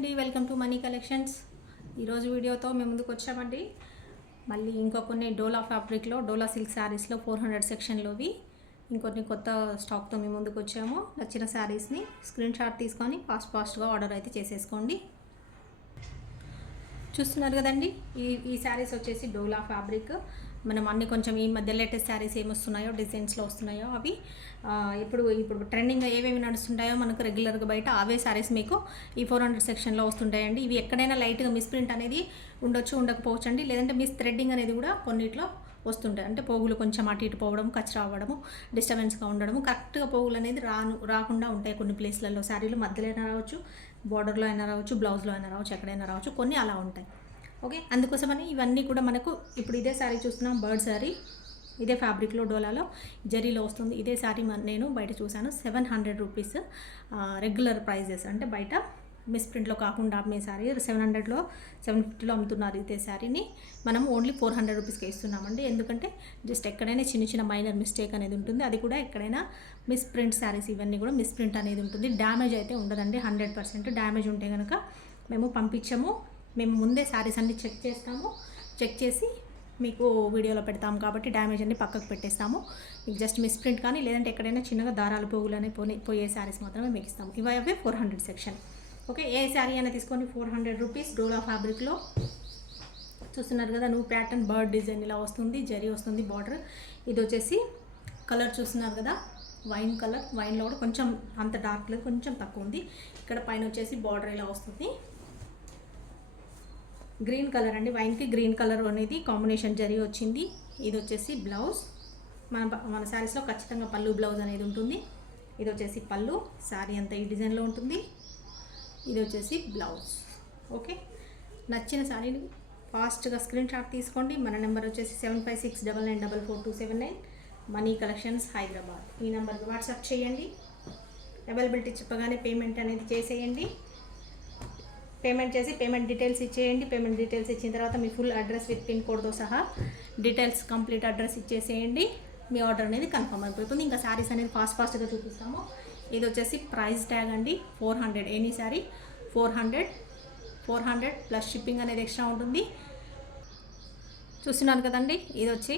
అండి, welcome to money collections. ఈరోజు వీడియోతో మేము ముందుకు వచ్చామండి. మళ్ళీ కొన్ని డోలా ఫ్యాబ్రిక్లో డోలా సిల్క్ శారీస్లో 400 సెక్షన్లోవి ఇంకొన్ని కొత్త స్టాక్తో మేము ముందుకు వచ్చాము. నచ్చిన శారీస్ని స్క్రీన్ షాట్ తీసుకొని ఫాస్ట్గా ఆర్డర్ అయితే చేసేసుకోండి. చూస్తున్నారు కదండి, ఈ శారీస్ వచ్చేసి డోలా ఫ్యాబ్రిక్. మనం అన్ని కొంచెం ఈ మధ్య లేటెస్ట్ శారీస్ ఏమి వస్తున్నాయో, డిజైన్స్లో వస్తున్నాయో అవి ఇప్పుడు ట్రెండింగ్గా ఏవేమి నడుస్తుంటాయో మనకు రెగ్యులర్గా బయట అవే శారీస్ మీకు ఈ 400 సెక్షన్లో వస్తుంటాయండి. ఇవి ఎక్కడైనా లైట్గా మిస్ప్రింట్ అనేది ఉండొచ్చు, ఉండకపోవచ్చు అండి. లేదంటే మిస్ థ్రెడ్డింగ్ అనేది కూడా కొన్నిట్లో వస్తుంటాయి. అంటే పోగులు కొంచెం అటు ఇటు పోవడం, కచ్చరా అవ్వడము, డిస్టర్బెన్స్గా ఉండడము, కరెక్ట్గా పోగులు అనేది రాకుండా ఉంటాయి. కొన్ని ప్లేస్లలో శారీలు మధ్యలో అయినా రావచ్చు, బార్డర్లో అయినా రావచ్చు, బ్లౌజ్లో అయినా రావచ్చు, ఎక్కడైనా రావచ్చు, కొన్ని అలా ఉంటాయి. ఓకే, అందుకోసమని ఇవన్నీ కూడా మనకు ఇప్పుడు ఇదే శారీ చూస్తున్నాం, బర్డ్ శారీ. ఇదే ఫ్యాబ్రిక్లో డోలాలో జరీలో వస్తుంది. ఇదే శారీ నేను బయట చూశాను, 700 రూపీస్ రెగ్యులర్ ప్రైజెస్. అంటే బయట మిస్ప్రింట్లో కాకుండా అమ్మే శారీ 700లో 750లో అమ్ముతున్నారు. ఇదే శారీని మనం ఓన్లీ 400 రూపీస్కి ఇస్తున్నామండి. ఎందుకంటే జస్ట్ ఎక్కడైనా చిన్న మైనర్ మిస్టేక్ అనేది ఉంటుంది. అది కూడా ఎక్కడైనా మిస్ప్రింట్ శారీస్ ఇవన్నీ కూడా మిస్ప్రింట్ అనేది ఉంటుంది. డ్యామేజ్ అయితే ఉండదండి. 100% డ్యామేజ్ ఉంటే కనుక మేము పంపించాము. మేము ముందే శారీస్ అన్ని చెక్ చేస్తాము. చెక్ చేసి మీకు వీడియోలో పెడతాము. కాబట్టి డ్యామేజ్ అన్ని పక్కకు పెట్టేస్తాము. మీకు జస్ట్ మిస్ప్రింట్ కానీ లేదంటే ఎక్కడైనా చిన్నగా దారాలు పోగులు అనేవి పోయే శారీస్ మాత్రమే మీకు ఇస్తాము. ఇవే 400 సెక్షన్. ఓకే, ఏ శారీ అయినా తీసుకొని 400 రూపీస్. డోలా ఫ్యాబ్రిక్లో చూస్తున్నారు కదా, న్యూ ప్యాటర్న్ బర్డ్ డిజైన్ ఇలా వస్తుంది, జరీ వస్తుంది, బార్డర్. ఇది వచ్చేసి కలర్ చూస్తున్నారు కదా, వైన్ కలర్. వైన్లో కూడా కొంచెం అంత డార్క్ లేదు, కొంచెం తక్కువ ఉంది. ఇక్కడ పైన వచ్చేసి బార్డర్ ఇలా వస్తుంది. గ్రీన్ కలర్ అండి, వైన్కి గ్రీన్ కలర్ అనేది కాంబినేషన్ జరీ వచ్చింది. ఇది వచ్చేసి బ్లౌజ్. మన శారీస్లో ఖచ్చితంగా పళ్ళు బ్లౌజ్ అనేది ఉంటుంది. ఇది వచ్చేసి పళ్ళు, శారీ అంతా ఈ డిజైన్లో ఉంటుంది. ఇది వచ్చేసి బ్లౌజ్. ఓకే, నచ్చిన శారీని ఫాస్ట్గా స్క్రీన్ షాట్ తీసుకోండి. మన నెంబర్ వచ్చేసి 7569944279 మనీ కలెక్షన్స్ హైదరాబాద్. ఈ నెంబర్కి వాట్సాప్ చేయండి. అవైలబిలిటీ చెప్పగానే పేమెంట్ అనేది చేసేయండి. పేమెంట్ చేసి పేమెంట్ డీటెయిల్స్ ఇచ్చేయండి. పేమెంట్ డీటెయిల్స్ ఇచ్చిన తర్వాత మీ ఫుల్ అడ్రస్ విత్ పిన్ కోడ్తో సహా డీటెయిల్స్ కంప్లీట్ అడ్రస్ ఇచ్చేసేయండి. మీ ఆర్డర్ అనేది కన్ఫర్మ్ అయిపోతుంది. ఇంకా శారీస్ అనేది ఫాస్ట్గా చూపిస్తాము. ఇది వచ్చేసి ప్రైస్ ట్యాగ్ అండి, 400. ఎనీ శారీ 400 ప్లస్ షిప్పింగ్ అనేది ఎక్స్ట్రా ఉంటుంది. చూస్తున్నారు కదండి, ఇది వచ్చి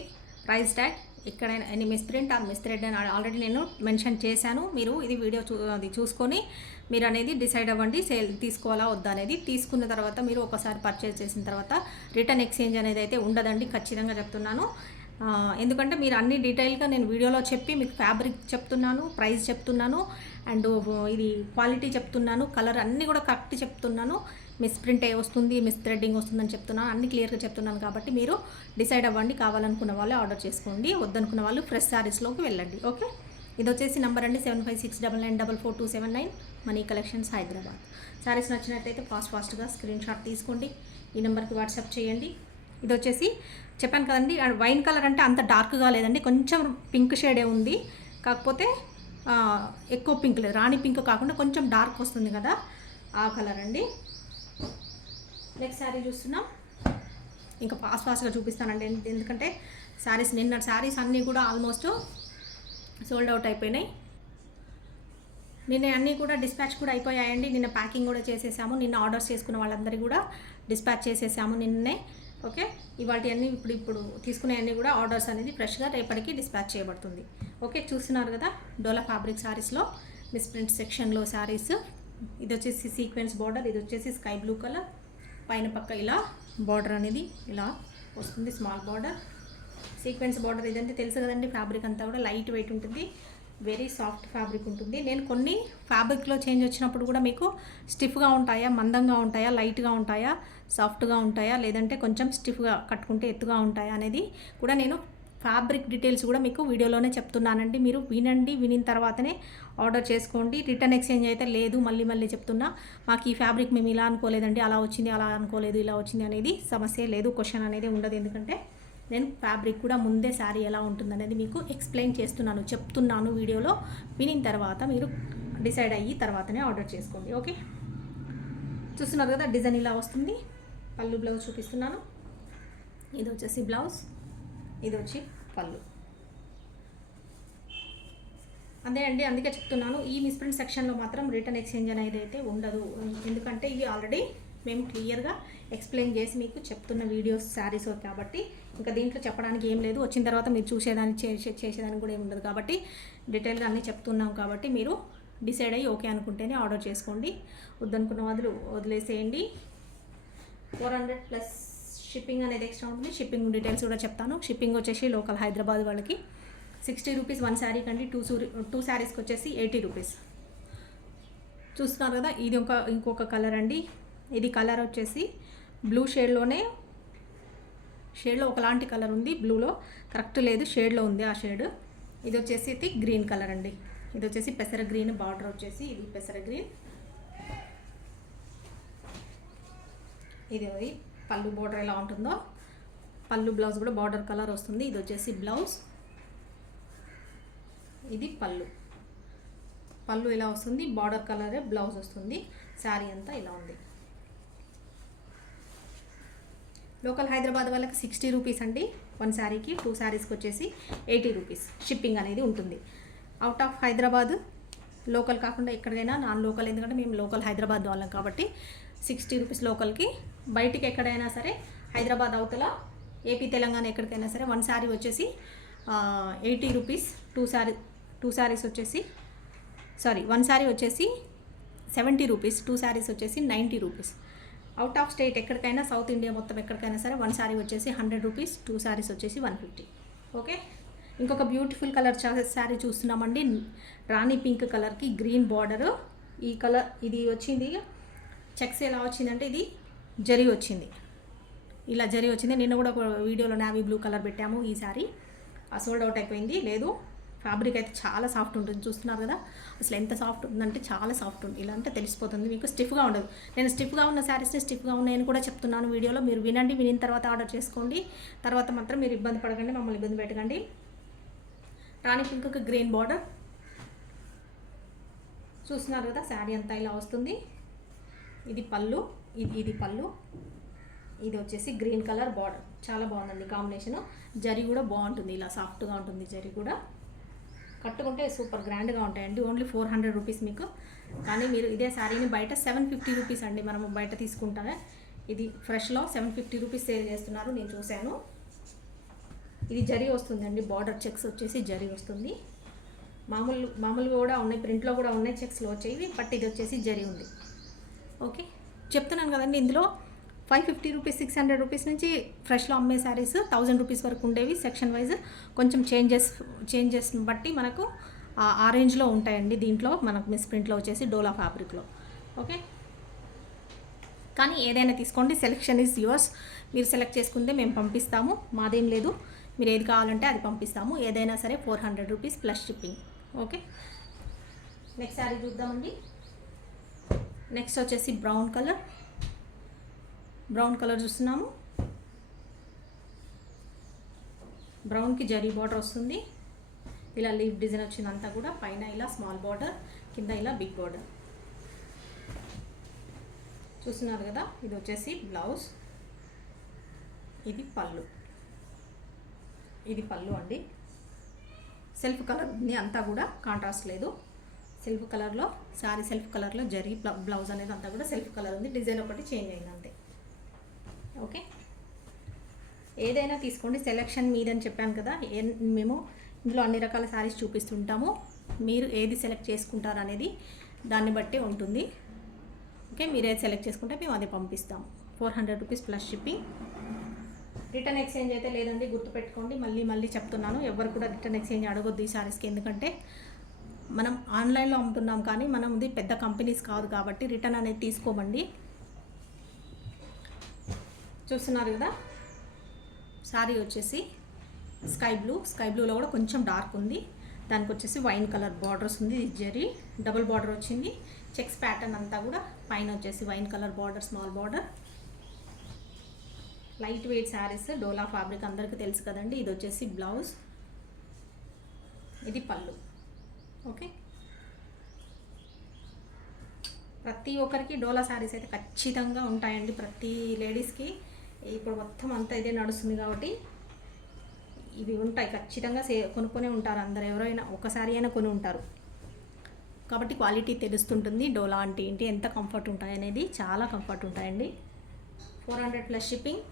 ప్రైస్ ట్యాగ్. ఎక్కడైనా ఎనీ మిస్ప్రింట్ ఆర్ మిస్థ్రెడ్ అని ఆల్రెడీ నేను మెన్షన్ చేశాను. మీరు ఇది వీడియో అది చూసుకొని మీరు అనేది డిసైడ్ అవ్వండి, సేల్ తీసుకోవాలా వద్దా అనేది. తీసుకున్న తర్వాత మీరు ఒకసారి పర్చేజ్ చేసిన తర్వాత రిటర్న్ ఎక్స్చేంజ్ అనేది అయితే ఉండదండి, ఖచ్చితంగా చెప్తున్నాను. ఎందుకంటే మీరు అన్ని డీటెయిల్గా నేను వీడియోలో చెప్పి మీకు ఫ్యాబ్రిక్ చెప్తున్నాను, ప్రైస్ చెప్తున్నాను, అండ్ ఇది క్వాలిటీ చెప్తున్నాను, కలర్ అన్నీ కూడా కరెక్ట్ చెప్తున్నాను. మిస్ప్రింట్ వస్తుంది, మిస్ థ్రెడ్డింగ్ వస్తుందని చెప్తున్నాను, అన్ని క్లియర్గా చెప్తున్నాను. కాబట్టి మీరు డిసైడ్ అవ్వండి. కావాలనుకున్న వాళ్ళు ఆర్డర్ చేసుకోండి, వద్దనుకున్న వాళ్ళు ఫ్రెష్ శారీస్లోకి వెళ్ళండి. ఓకే, ఇది వచ్చేసి నెంబర్ అండి 7569944279 మనీ కలెక్షన్స్ హైదరాబాద్. శారీస్ నచ్చినట్లయితే ఫాస్ట్గా స్క్రీన్ షాట్ తీసుకోండి. ఈ నెంబర్కి వాట్సాప్ చేయండి. ఇది వచ్చేసి చెప్పాను కదండి, వైన్ కలర్ అంటే అంత డార్క్గా లేదండి, కొంచెం పింక్ షేడే ఉంది. కాకపోతే ఎక్కువ పింక్ లేదు, రాణి పింక్ కాకుండా కొంచెం డార్క్ వస్తుంది కదా, ఆ కలర్ అండి. నెక్స్ట్ శారీ చూస్తున్నాం. ఇంకా ఫాస్ట్గా చూపిస్తానండి, ఎందుకంటే నిన్న శారీస్ అన్నీ కూడా ఆల్మోస్ట్ సోల్డ్ అవుట్ అయిపోయినాయి. నిన్న అన్నీ కూడా డిస్పాచ్ కూడా అయిపోయాయండి. నిన్న ప్యాకింగ్ కూడా చేసేసాము. నిన్న ఆర్డర్స్ చేసుకున్న వాళ్ళందరికీ కూడా డిస్పాచ్ చేసేసాము నిన్నే. ఓకే, ఇవాటి అన్నీ ఇప్పుడు తీసుకునే అన్నీ కూడా ఆర్డర్స్ అనేది ఫ్రెష్గా రేపటికి డిస్పాచ్ చేయబడుతుంది. ఓకే, చూస్తున్నారు కదా, డోలా ఫ్యాబ్రిక్ శారీస్లో మిస్ప్రింట్ సెక్షన్లో శారీస్. ఇది వచ్చేసి సీక్వెన్స్ బార్డర్, ఇది వచ్చేసి స్కై బ్లూ కలర్. పైన పక్క ఇలా బార్డర్ అనేది ఇలా వస్తుంది, స్మాల్ బార్డర్, సీక్వెన్స్ బార్డర్. ఇదంటే తెలుసు కదండి, ఫ్యాబ్రిక్ అంతా కూడా లైట్ వెయిట్ ఉంటుంది, వెరీ సాఫ్ట్ ఫ్యాబ్రిక్ ఉంటుంది. నేను కొన్ని ఫ్యాబ్రిక్లో చేంజ్ వచ్చినప్పుడు కూడా మీకు స్టిఫ్గా ఉంటాయా, మందంగా ఉంటాయా, లైట్గా ఉంటాయా, సాఫ్ట్గా ఉంటాయా, లేదంటే కొంచెం స్టిఫ్గా కట్టుకుంటే ఎత్తుగా ఉంటాయా అనేది కూడా నేను ఫ్యాబ్రిక్ డీటెయిల్స్ కూడా మీకు వీడియోలోనే చెప్తున్నానండి. మీరు వినండి, వినిన తర్వాతనే ఆర్డర్ చేసుకోండి. రిటర్న్ ఎక్స్చేంజ్ అయితే లేదు. మళ్ళీ చెప్తున్నా, మాకు ఈ ఫ్యాబ్రిక్ మేము ఇలా అనుకోలేదండి, అలా వచ్చింది, అలా అనుకోలేదు, ఇలా వచ్చింది అనేది సమస్య లేదు, క్వశ్చన్ అనేది ఉండదు. ఎందుకంటే నేను ఫ్యాబ్రిక్ కూడా ముందే శారీ ఎలా ఉంటుందనేది మీకు ఎక్స్ప్లెయిన్ చేస్తున్నాను, చెప్తున్నాను వీడియోలో. వినిన తర్వాత మీరు డిసైడ్ అయ్యి తర్వాతనే ఆర్డర్ చేసుకోండి. ఓకే, చూస్తున్నారు కదా, డిజైన్ ఇలా వస్తుంది. పళ్ళు బ్లౌజ్ చూపిస్తున్నాను. ఇది వచ్చేసి బ్లౌజ్, ఇది వచ్చి పళ్ళు. అదే అండి, అందుకే చెప్తున్నాను ఈ మిస్ప్రింట్ సెక్షన్లో మాత్రం రిటర్న్ ఎక్స్చేంజ్ అనేది అయితే ఉండదు. ఎందుకంటే ఇవి ఆల్రెడీ మేము క్లియర్గా ఎక్స్ప్లెయిన్ చేసి మీకు చెప్తున్న వీడియోస్ శారీస్ కాబట్టి ఇంకా దీంట్లో చెప్పడానికి ఏం లేదు. వచ్చిన తర్వాత మీరు చూసేదానికి చేసేదానికి కూడా ఏమి ఉండదు కాబట్టి డీటెయిల్గా అన్నీ చెప్తున్నాం కాబట్టి మీరు డిసైడ్ అయ్యి ఓకే అనుకుంటేనే ఆర్డర్ చేసుకోండి. వద్దనుకున్న వదిలేసేయండి. 400 ప్లస్ షిప్పింగ్ అనేది ఎక్స్ట్రా ఉంటుంది. షిప్పింగ్ డీటెయిల్స్ కూడా చెప్తాను. షిప్పింగ్ వచ్చేసి లోకల్ హైదరాబాద్ వాళ్ళకి 60 రూపీస్ 1 శారీ కండి. టూ శారీస్కి వచ్చేసి 80 రూపీస్. చూస్తున్నారు కదా, ఇది ఇంకొక కలర్ అండి. ఇది కలర్ వచ్చేసి బ్లూ షేడ్లో ఒకలాంటి కలర్ ఉంది. బ్లూలో కరెక్ట్ లేదు, షేడ్లో ఉంది ఆ షేడ్. ఇది వచ్చేసి గ్రీన్ కలర్ అండి. ఇది వచ్చేసి పెసర గ్రీన్, బార్డర్ వచ్చేసి ఇది పెసర గ్రీన్. ఇది పళ్ళు బార్డర్ ఎలా ఉంటుందో, పళ్ళు బ్లౌజ్ కూడా బార్డర్ కలర్ వస్తుంది. ఇది వచ్చేసి బ్లౌజ్, ఇది పళ్ళు ఇలా వస్తుంది, బార్డర్ కలరే బ్లౌజ్ వస్తుంది. శారీ అంతా ఇలా ఉంది. లోకల్ హైదరాబాద్ వాళ్ళకి 60 రూపీస్ అండి 1 శారీకి. 2 శారీస్కి వచ్చేసి 80 రూపీస్ షిప్పింగ్ అనేది ఉంటుంది. అవుట్ ఆఫ్ హైదరాబాద్, లోకల్ కాకుండా ఎక్కడికైనా నాన్ లోకల్, ఎందుకంటే మేము లోకల్ హైదరాబాద్ వాళ్ళం కాబట్టి 60 రూపీస్ లోకల్కి. బయటికి ఎక్కడైనా సరే హైదరాబాద్ అవతల ఏపీ తెలంగాణ ఎక్కడికైనా సరే 1 శారీ వచ్చేసి 80 రూపీస్. 1 శారీ వచ్చేసి 70 రూపీస్. 2 శారీస్ వచ్చేసి 90 రూపీస్. అవుట్ ఆఫ్ స్టేట్ ఎక్కడికైనా, సౌత్ ఇండియా మొత్తం ఎక్కడికైనా సరే 1 శారీ వచ్చేసి 100 రూపీస్. 2 శారీస్ వచ్చేసి 150. ఓకే, ఇంకొక బ్యూటిఫుల్ కలర్ శారీ చూస్తున్నామండి. రాణి పింక్ కలర్కి గ్రీన్ బార్డరు. ఈ కలర్ ఇది వచ్చింది. చెక్స్ ఎలా వచ్చిందంటే ఇది జరీ వచ్చింది, ఇలా జరీ వచ్చింది. నిన్న కూడా ఒక వీడియోలో నావీ బ్లూ కలర్ పెట్టాము. ఈ శారీ సోల్డ్ అవుట్ అయిపోయింది. లేదు, ఫ్యాబ్రిక్ అయితే చాలా సాఫ్ట్ ఉంటుంది. చూస్తున్నారు కదా, అసలు ఎంత సాఫ్ట్ ఉందంటే చాలా సాఫ్ట్ ఉంది. ఇలా అంటే తెలిసిపోతుంది మీకు, స్టిఫ్గా ఉండదు. నేను స్టిఫ్గా ఉన్న శారీస్ని స్టిఫ్గా ఉన్నాయని కూడా చెప్తున్నాను వీడియోలో. మీరు వినండి, వినిన తర్వాత ఆర్డర్ చేసుకోండి. తర్వాత మాత్రం మీరు ఇబ్బంది పడకండి, మమ్మల్ని ఇబ్బంది పెట్టకండి. రాణి పింక్కి గ్రీన్ బార్డర్ చూస్తున్నారు కదా, శారీ అంతా ఇలా వస్తుంది. ఇది పళ్ళు, ఇది పళ్ళు. ఇది వచ్చేసి గ్రీన్ కలర్ బార్డర్. చాలా బాగుందండి కాంబినేషను. జరీ కూడా బాగుంటుంది, ఇలా సాఫ్ట్గా ఉంటుంది. జరీ కూడా కట్టుకుంటే సూపర్ గ్రాండ్గా ఉంటాయండి. ఓన్లీ 400 రూపీస్ మీకు. కానీ మీరు ఇదే శారీని బయట 750 రూపీస్ అండి మనము బయట తీసుకుంటానే. ఇది ఫ్రెష్లో 750 రూపీస్ సేల్ చేస్తున్నారు, నేను చూశాను. ఇది జరీ వస్తుందండి, బార్డర్ చెక్స్ వచ్చేసి జరీ వస్తుంది. మామూలుగా కూడా ఉన్నాయి, ప్రింట్లో కూడా ఉన్నాయి, చెక్స్లో వచ్చేవి. బట్ ఇది వచ్చేసి జరీ ఉంది. ఓకే, చెప్తున్నాను కదండి, ఇందులో 550 రూపీస్ 600 రూపీస్ నుంచి ఫ్రెష్లో అమ్మే శారీస్ 1000 రూపీస్ వరకు ఉండేవి. సెక్షన్ వైజ్ కొంచెం చేంజెస్ బట్టి మనకు ఆ రేంజ్లో ఉంటాయండి. దీంట్లో మనకు మిస్ ప్రింట్లో వచ్చేసి డోలా ఫ్యాబ్రిక్లో. ఓకే, కానీ ఏదైనా తీసుకోండి, సెలెక్షన్ ఈజ్ యువర్స్. మీరు సెలెక్ట్ చేసుకుంటే మేము పంపిస్తాము, మాదేం లేదు. మీరు ఏది కావాలంటే అది పంపిస్తాము. ఏదైనా సరే 400 rupees plus shipping. Okay, next sari చూద్దామండి. నెక్స్ట్ వచ్చేసి బ్రౌన్ కలర్ చూస్తున్నాము. బ్రౌన్కి జరీ బార్డర్ వస్తుంది. ఇలా లీఫ్ డిజైన్ వచ్చిందంతా కూడా. పైన ఇలా స్మాల్ బార్డర్, కింద ఇలా బిగ్ బార్డర్ చూస్తున్నారు కదా. ఇది వచ్చేసి బ్లౌజ్, ఇది పళ్ళు అండి. సెల్ఫ్ కలర్ ఉంది అంతా కూడా, కాంట్రాస్ట్ లేదు. సెల్ఫ్ కలర్లో శారీ, సెల్ఫ్ కలర్లో జరీ బ్లౌజ్ అనేది అంతా కూడా సెల్ఫ్ కలర్ ఉంది. డిజైన్ ఒకటి చేంజ్ అయింది అంతే. ఓకే, ఏదైనా తీసుకోండి, సెలెక్షన్ మీదని చెప్పాను కదా. మేము ఇందులో అన్ని రకాల శారీస్ చూపిస్తుంటాము. మీరు ఏది సెలెక్ట్ చేసుకుంటారు అనేది దాన్ని బట్టి ఉంటుంది. ఓకే, మీరు ఏది సెలెక్ట్ చేసుకుంటే మేము అదే పంపిస్తాము. 400 rupees plus shipping. Return exchange అయితే లేదండి, గుర్తుపెట్టుకోండి. మళ్ళీ చెప్తున్నాను, ఎవరు కూడా రిటర్న్ ఎక్స్చేంజ్ అడగొద్దు ఈ శారీస్కి. ఎందుకంటే మనం ఆన్లైన్లో అమ్ముతున్నాం, కానీ మనది పెద్ద కంపెనీస్ కాదు కాబట్టి రిటర్న్ అనేది తీసుకోమండి. చూస్తున్నారు కదా, శారీ వచ్చేసి స్కై బ్లూలో కూడా కొంచెం డార్క్ ఉంది. దానికి వచ్చేసి వైన్ కలర్ బార్డర్స్ ఉంది. ఇది జరీ డబుల్ బార్డర్ వచ్చింది. చెక్స్ ప్యాటర్న్ అంతా కూడా. పైన వచ్చేసి wine colour border, small border. Light weight saris, dola fabric అందరికీ తెలుసు కదండి. ఇది వచ్చేసి బ్లౌజ్, ఇది పళ్ళు. ఓకే, ప్రతి ఒక్కరికి డోలా శారీస్ అయితే ఖచ్చితంగా ఉంటాయండి. ప్రతి లేడీస్కి ఇప్పుడు మొత్తం అంతా ఇదే నడుస్తుంది కాబట్టి ఇవి ఉంటాయి ఖచ్చితంగా కొనుక్కొనే ఉంటారు అందరు, ఎవరైనా ఒకసారి అయినా కొని ఉంటారు కాబట్టి క్వాలిటీ తెలుస్తుంటుంది. డోలా అంటే ఏంటి, ఎంత కంఫర్ట్ ఉంటాయి అనేది, చాలా కంఫర్ట్ ఉంటాయండి. 400 ప్లస్ షిప్పింగ్.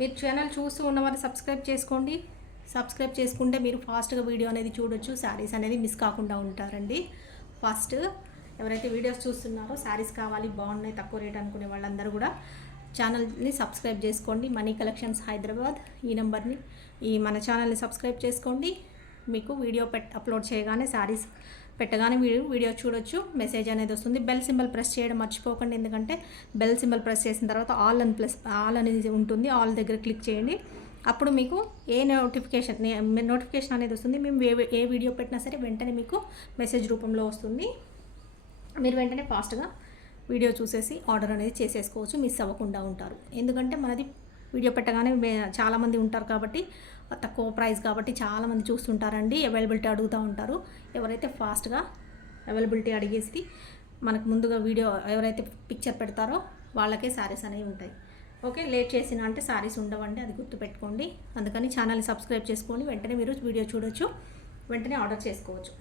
మీరు ఛానల్ చూస్తూ ఉన్నవారు సబ్స్క్రైబ్ చేసుకోండి. సబ్స్క్రైబ్ చేసుకుంటే మీరు ఫాస్ట్గా వీడియో అనేది చూడొచ్చు, శారీస్ అనేది మిస్ కాకుండా ఉంటారండి. ఫస్ట్ ఎవరైతే వీడియోస్ చూస్తున్నారో శారీస్ కావాలి బాగున్నాయి తక్కువ రేట్ అనుకునే వాళ్ళందరూ కూడా ఛానల్ని సబ్స్క్రైబ్ చేసుకోండి. మనీ కలెక్షన్స్ హైదరాబాద్ ఈ నెంబర్ని, ఈ మన ఛానల్ని సబ్స్క్రైబ్ చేసుకోండి. మీకు వీడియో అప్లోడ్ చేయగానే శారీస్ పెట్టగానే మీరు వీడియో చూడొచ్చు, మెసేజ్ అనేది వస్తుంది. బెల్ సింబల్ ప్రెస్ చేయడం మర్చిపోకండి, ఎందుకంటే బెల్ సింబల్ ప్రెస్ చేసిన తర్వాత ఆల్ అనేది ఉంటుంది, ఆల్ దగ్గర క్లిక్ చేయండి. అప్పుడు మీకు ఏ నోటిఫికేషన్ అనేది వస్తుంది. మేము ఏ వీడియో పెట్టినా సరే వెంటనే మీకు మెసేజ్ రూపంలో వస్తుంది. మీరు వెంటనే ఫాస్ట్గా వీడియో చూసేసి ఆర్డర్ అనేది చేసేసుకోవచ్చు, మిస్ అవ్వకుండా ఉంటారు. ఎందుకంటే మనది వీడియో పెట్టగానే చాలామంది ఉంటారు కాబట్టి, తక్కువ ప్రైస్ కాబట్టి చాలామంది చూస్తుంటారండి, అవైలబిలిటీ అడుగుతూ ఉంటారు. ఎవరైతే ఫాస్ట్గా అవైలబిలిటీ అడిగేసి మనకు ముందుగా వీడియో ఎవరైతే పిక్చర్ పెడతారో వాళ్ళకే శారీస్ అనేవి ఉంటాయి. ఓకే, లేట్ చేసిన అంటే శారీస్ ఉండవండి, అది గుర్తుపెట్టుకోండి. అందుకని ఛానల్ని సబ్స్క్రైబ్ చేసుకొని వెంటనే మీరు వీడియో చూడొచ్చు, వెంటనే ఆర్డర్ చేసుకోవచ్చు.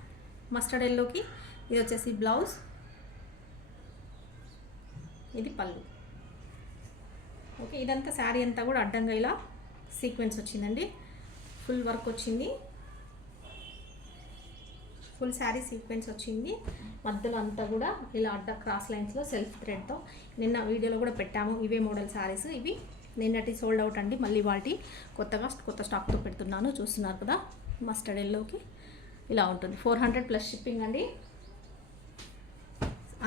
మస్టర్డ్ ఎల్లోకి ఇది వచ్చేసి బ్లౌజ్, ఇది పళ్ళు. ఓకే, ఇదంతా శారీ అంతా కూడా అడ్డంగా ఇలా సీక్వెన్స్ వచ్చిందండి, ఫుల్ వర్క్ వచ్చింది, ఫుల్ శారీ సీక్వెన్స్ వచ్చింది. మధ్యలో అంతా కూడా ఇలా అడ్డ క్రాస్ లైన్స్లో సెల్ఫ్ థ్రెడ్తో నిన్న వీడియోలో కూడా పెట్టాము. ఇవే మోడల్ శారీస్, ఇవి నిన్నటి సోల్డ్ అవుట్ అండి. మళ్ళీ వాటి కొత్త స్టాక్తో పెడుతున్నాను, చూస్తున్నారు కదా. మస్టర్డ్ ఎల్లోకి ఇలా ఉంటుంది. 400 ప్లస్ షిప్పింగ్ అండి.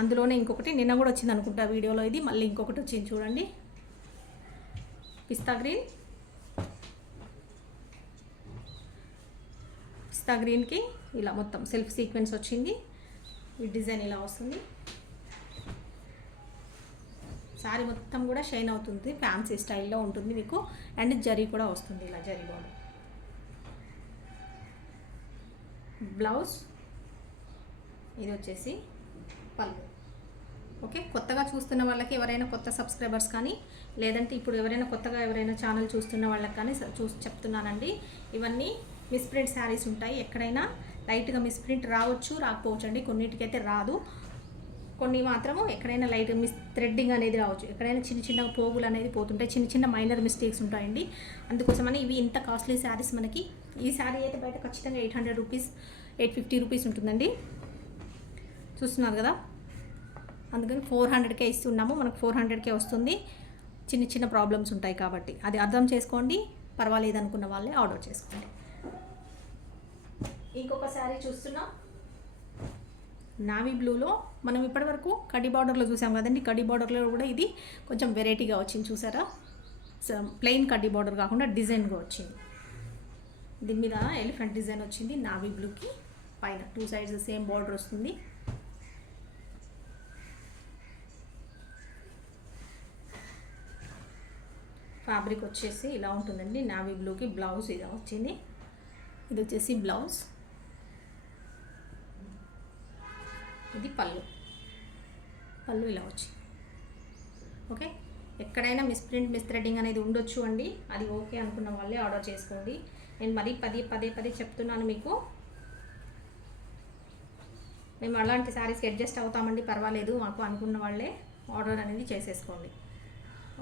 అందులోనే ఇంకొకటి నిన్న కూడా వచ్చింది అనుకుంటా వీడియోలో, ఇది మళ్ళీ ఇంకొకటి వచ్చింది చూడండి, పిస్తా గ్రీన్కి ఇలా మొత్తం సెల్ఫ్ సీక్వెన్స్ వచ్చింది. ఈ డిజైన్ ఇలా వస్తుంది. శారీ మొత్తం కూడా షైన్ అవుతుంది, ఫ్యాన్సీ స్టైల్లో ఉంటుంది మీకు. అండ్ జరీ కూడా వస్తుంది, ఇలా జరీ బార్డర్. బ్లౌజ్ ఇది వచ్చేసి పళ్ళు. ఓకే, కొత్తగా చూస్తున్న వాళ్ళకి, ఎవరైనా కొత్త సబ్స్క్రైబర్స్ కానీ, లేదంటే ఇప్పుడు ఎవరైనా ఛానల్ చూస్తున్న వాళ్ళకి కానీ చెప్తున్నానండి. ఇవన్నీ మిస్ప్రింట్ శారీస్ ఉంటాయి. ఎక్కడైనా లైట్గా మిస్ప్రింట్ రావచ్చు, రాకపోవచ్చు అండి. కొన్నిటికైతే రాదు, కొన్ని మాత్రము ఎక్కడైనా లైట్ థ్రెడ్డింగ్ అనేది రావచ్చు. ఎక్కడైనా చిన్న పోగులు అనేది పోతుంటాయి, చిన్న మైనర్ మిస్టేక్స్ ఉంటాయండి. అందుకోసమని ఇవి ఇంత కాస్ట్లీ శారీస్ మనకి. ఈ శారీ అయితే బయట ఖచ్చితంగా 800 రూపీస్ 850 రూపీస్ ఉంటుందండి, చూస్తున్నారు కదా. అందుకని 400కే ఇస్తున్నాము, మనకు 400కే వస్తుంది. చిన్న ప్రాబ్లమ్స్ ఉంటాయి కాబట్టి అది అర్థం చేసుకోండి. పర్వాలేదు అనుకున్న వాళ్ళే ఆర్డర్ చేసుకోండి. ఇంకొక శారీ చూస్తున్నా, నావీ బ్లూలో. మనం ఇప్పటివరకు కడ్డీ బార్డర్లో చూసాం కదండి, కడ్డీ బార్డర్లో కూడా ఇది కొంచెం వెరైటీగా వచ్చింది, చూసారా. ప్లెయిన్ కడ్డీ బార్డర్ కాకుండా డిజైన్గా వచ్చింది. దీని మీద ఎలిఫెంట్ డిజైన్ వచ్చింది నావీ బ్లూకి. పైన 2 సైడ్స్ సేమ్ బార్డర్ వస్తుంది. ఫ్యాబ్రిక్ వచ్చేసి ఇలా ఉంటుందండి, నావీ బ్లూకి. బ్లౌజ్ ఇలా వచ్చింది, ఇది వచ్చేసి బ్లౌజ్, ఇది పళ్ళు ఇలా వచ్చింది. ఓకే, ఎక్కడైనా మిస్ థ్రెడ్డింగ్ అనేది ఉండొచ్చు అండి, అది ఓకే అనుకున్న వాళ్ళే ఆర్డర్ చేసుకోండి. నేను మరీ పదే చెప్తున్నాను మీకు, మేము అలాంటి శారీస్కి అడ్జస్ట్ అవుతామండి, పర్వాలేదు మాకు అనుకున్న వాళ్ళే ఆర్డర్ అనేది చేసేసుకోండి.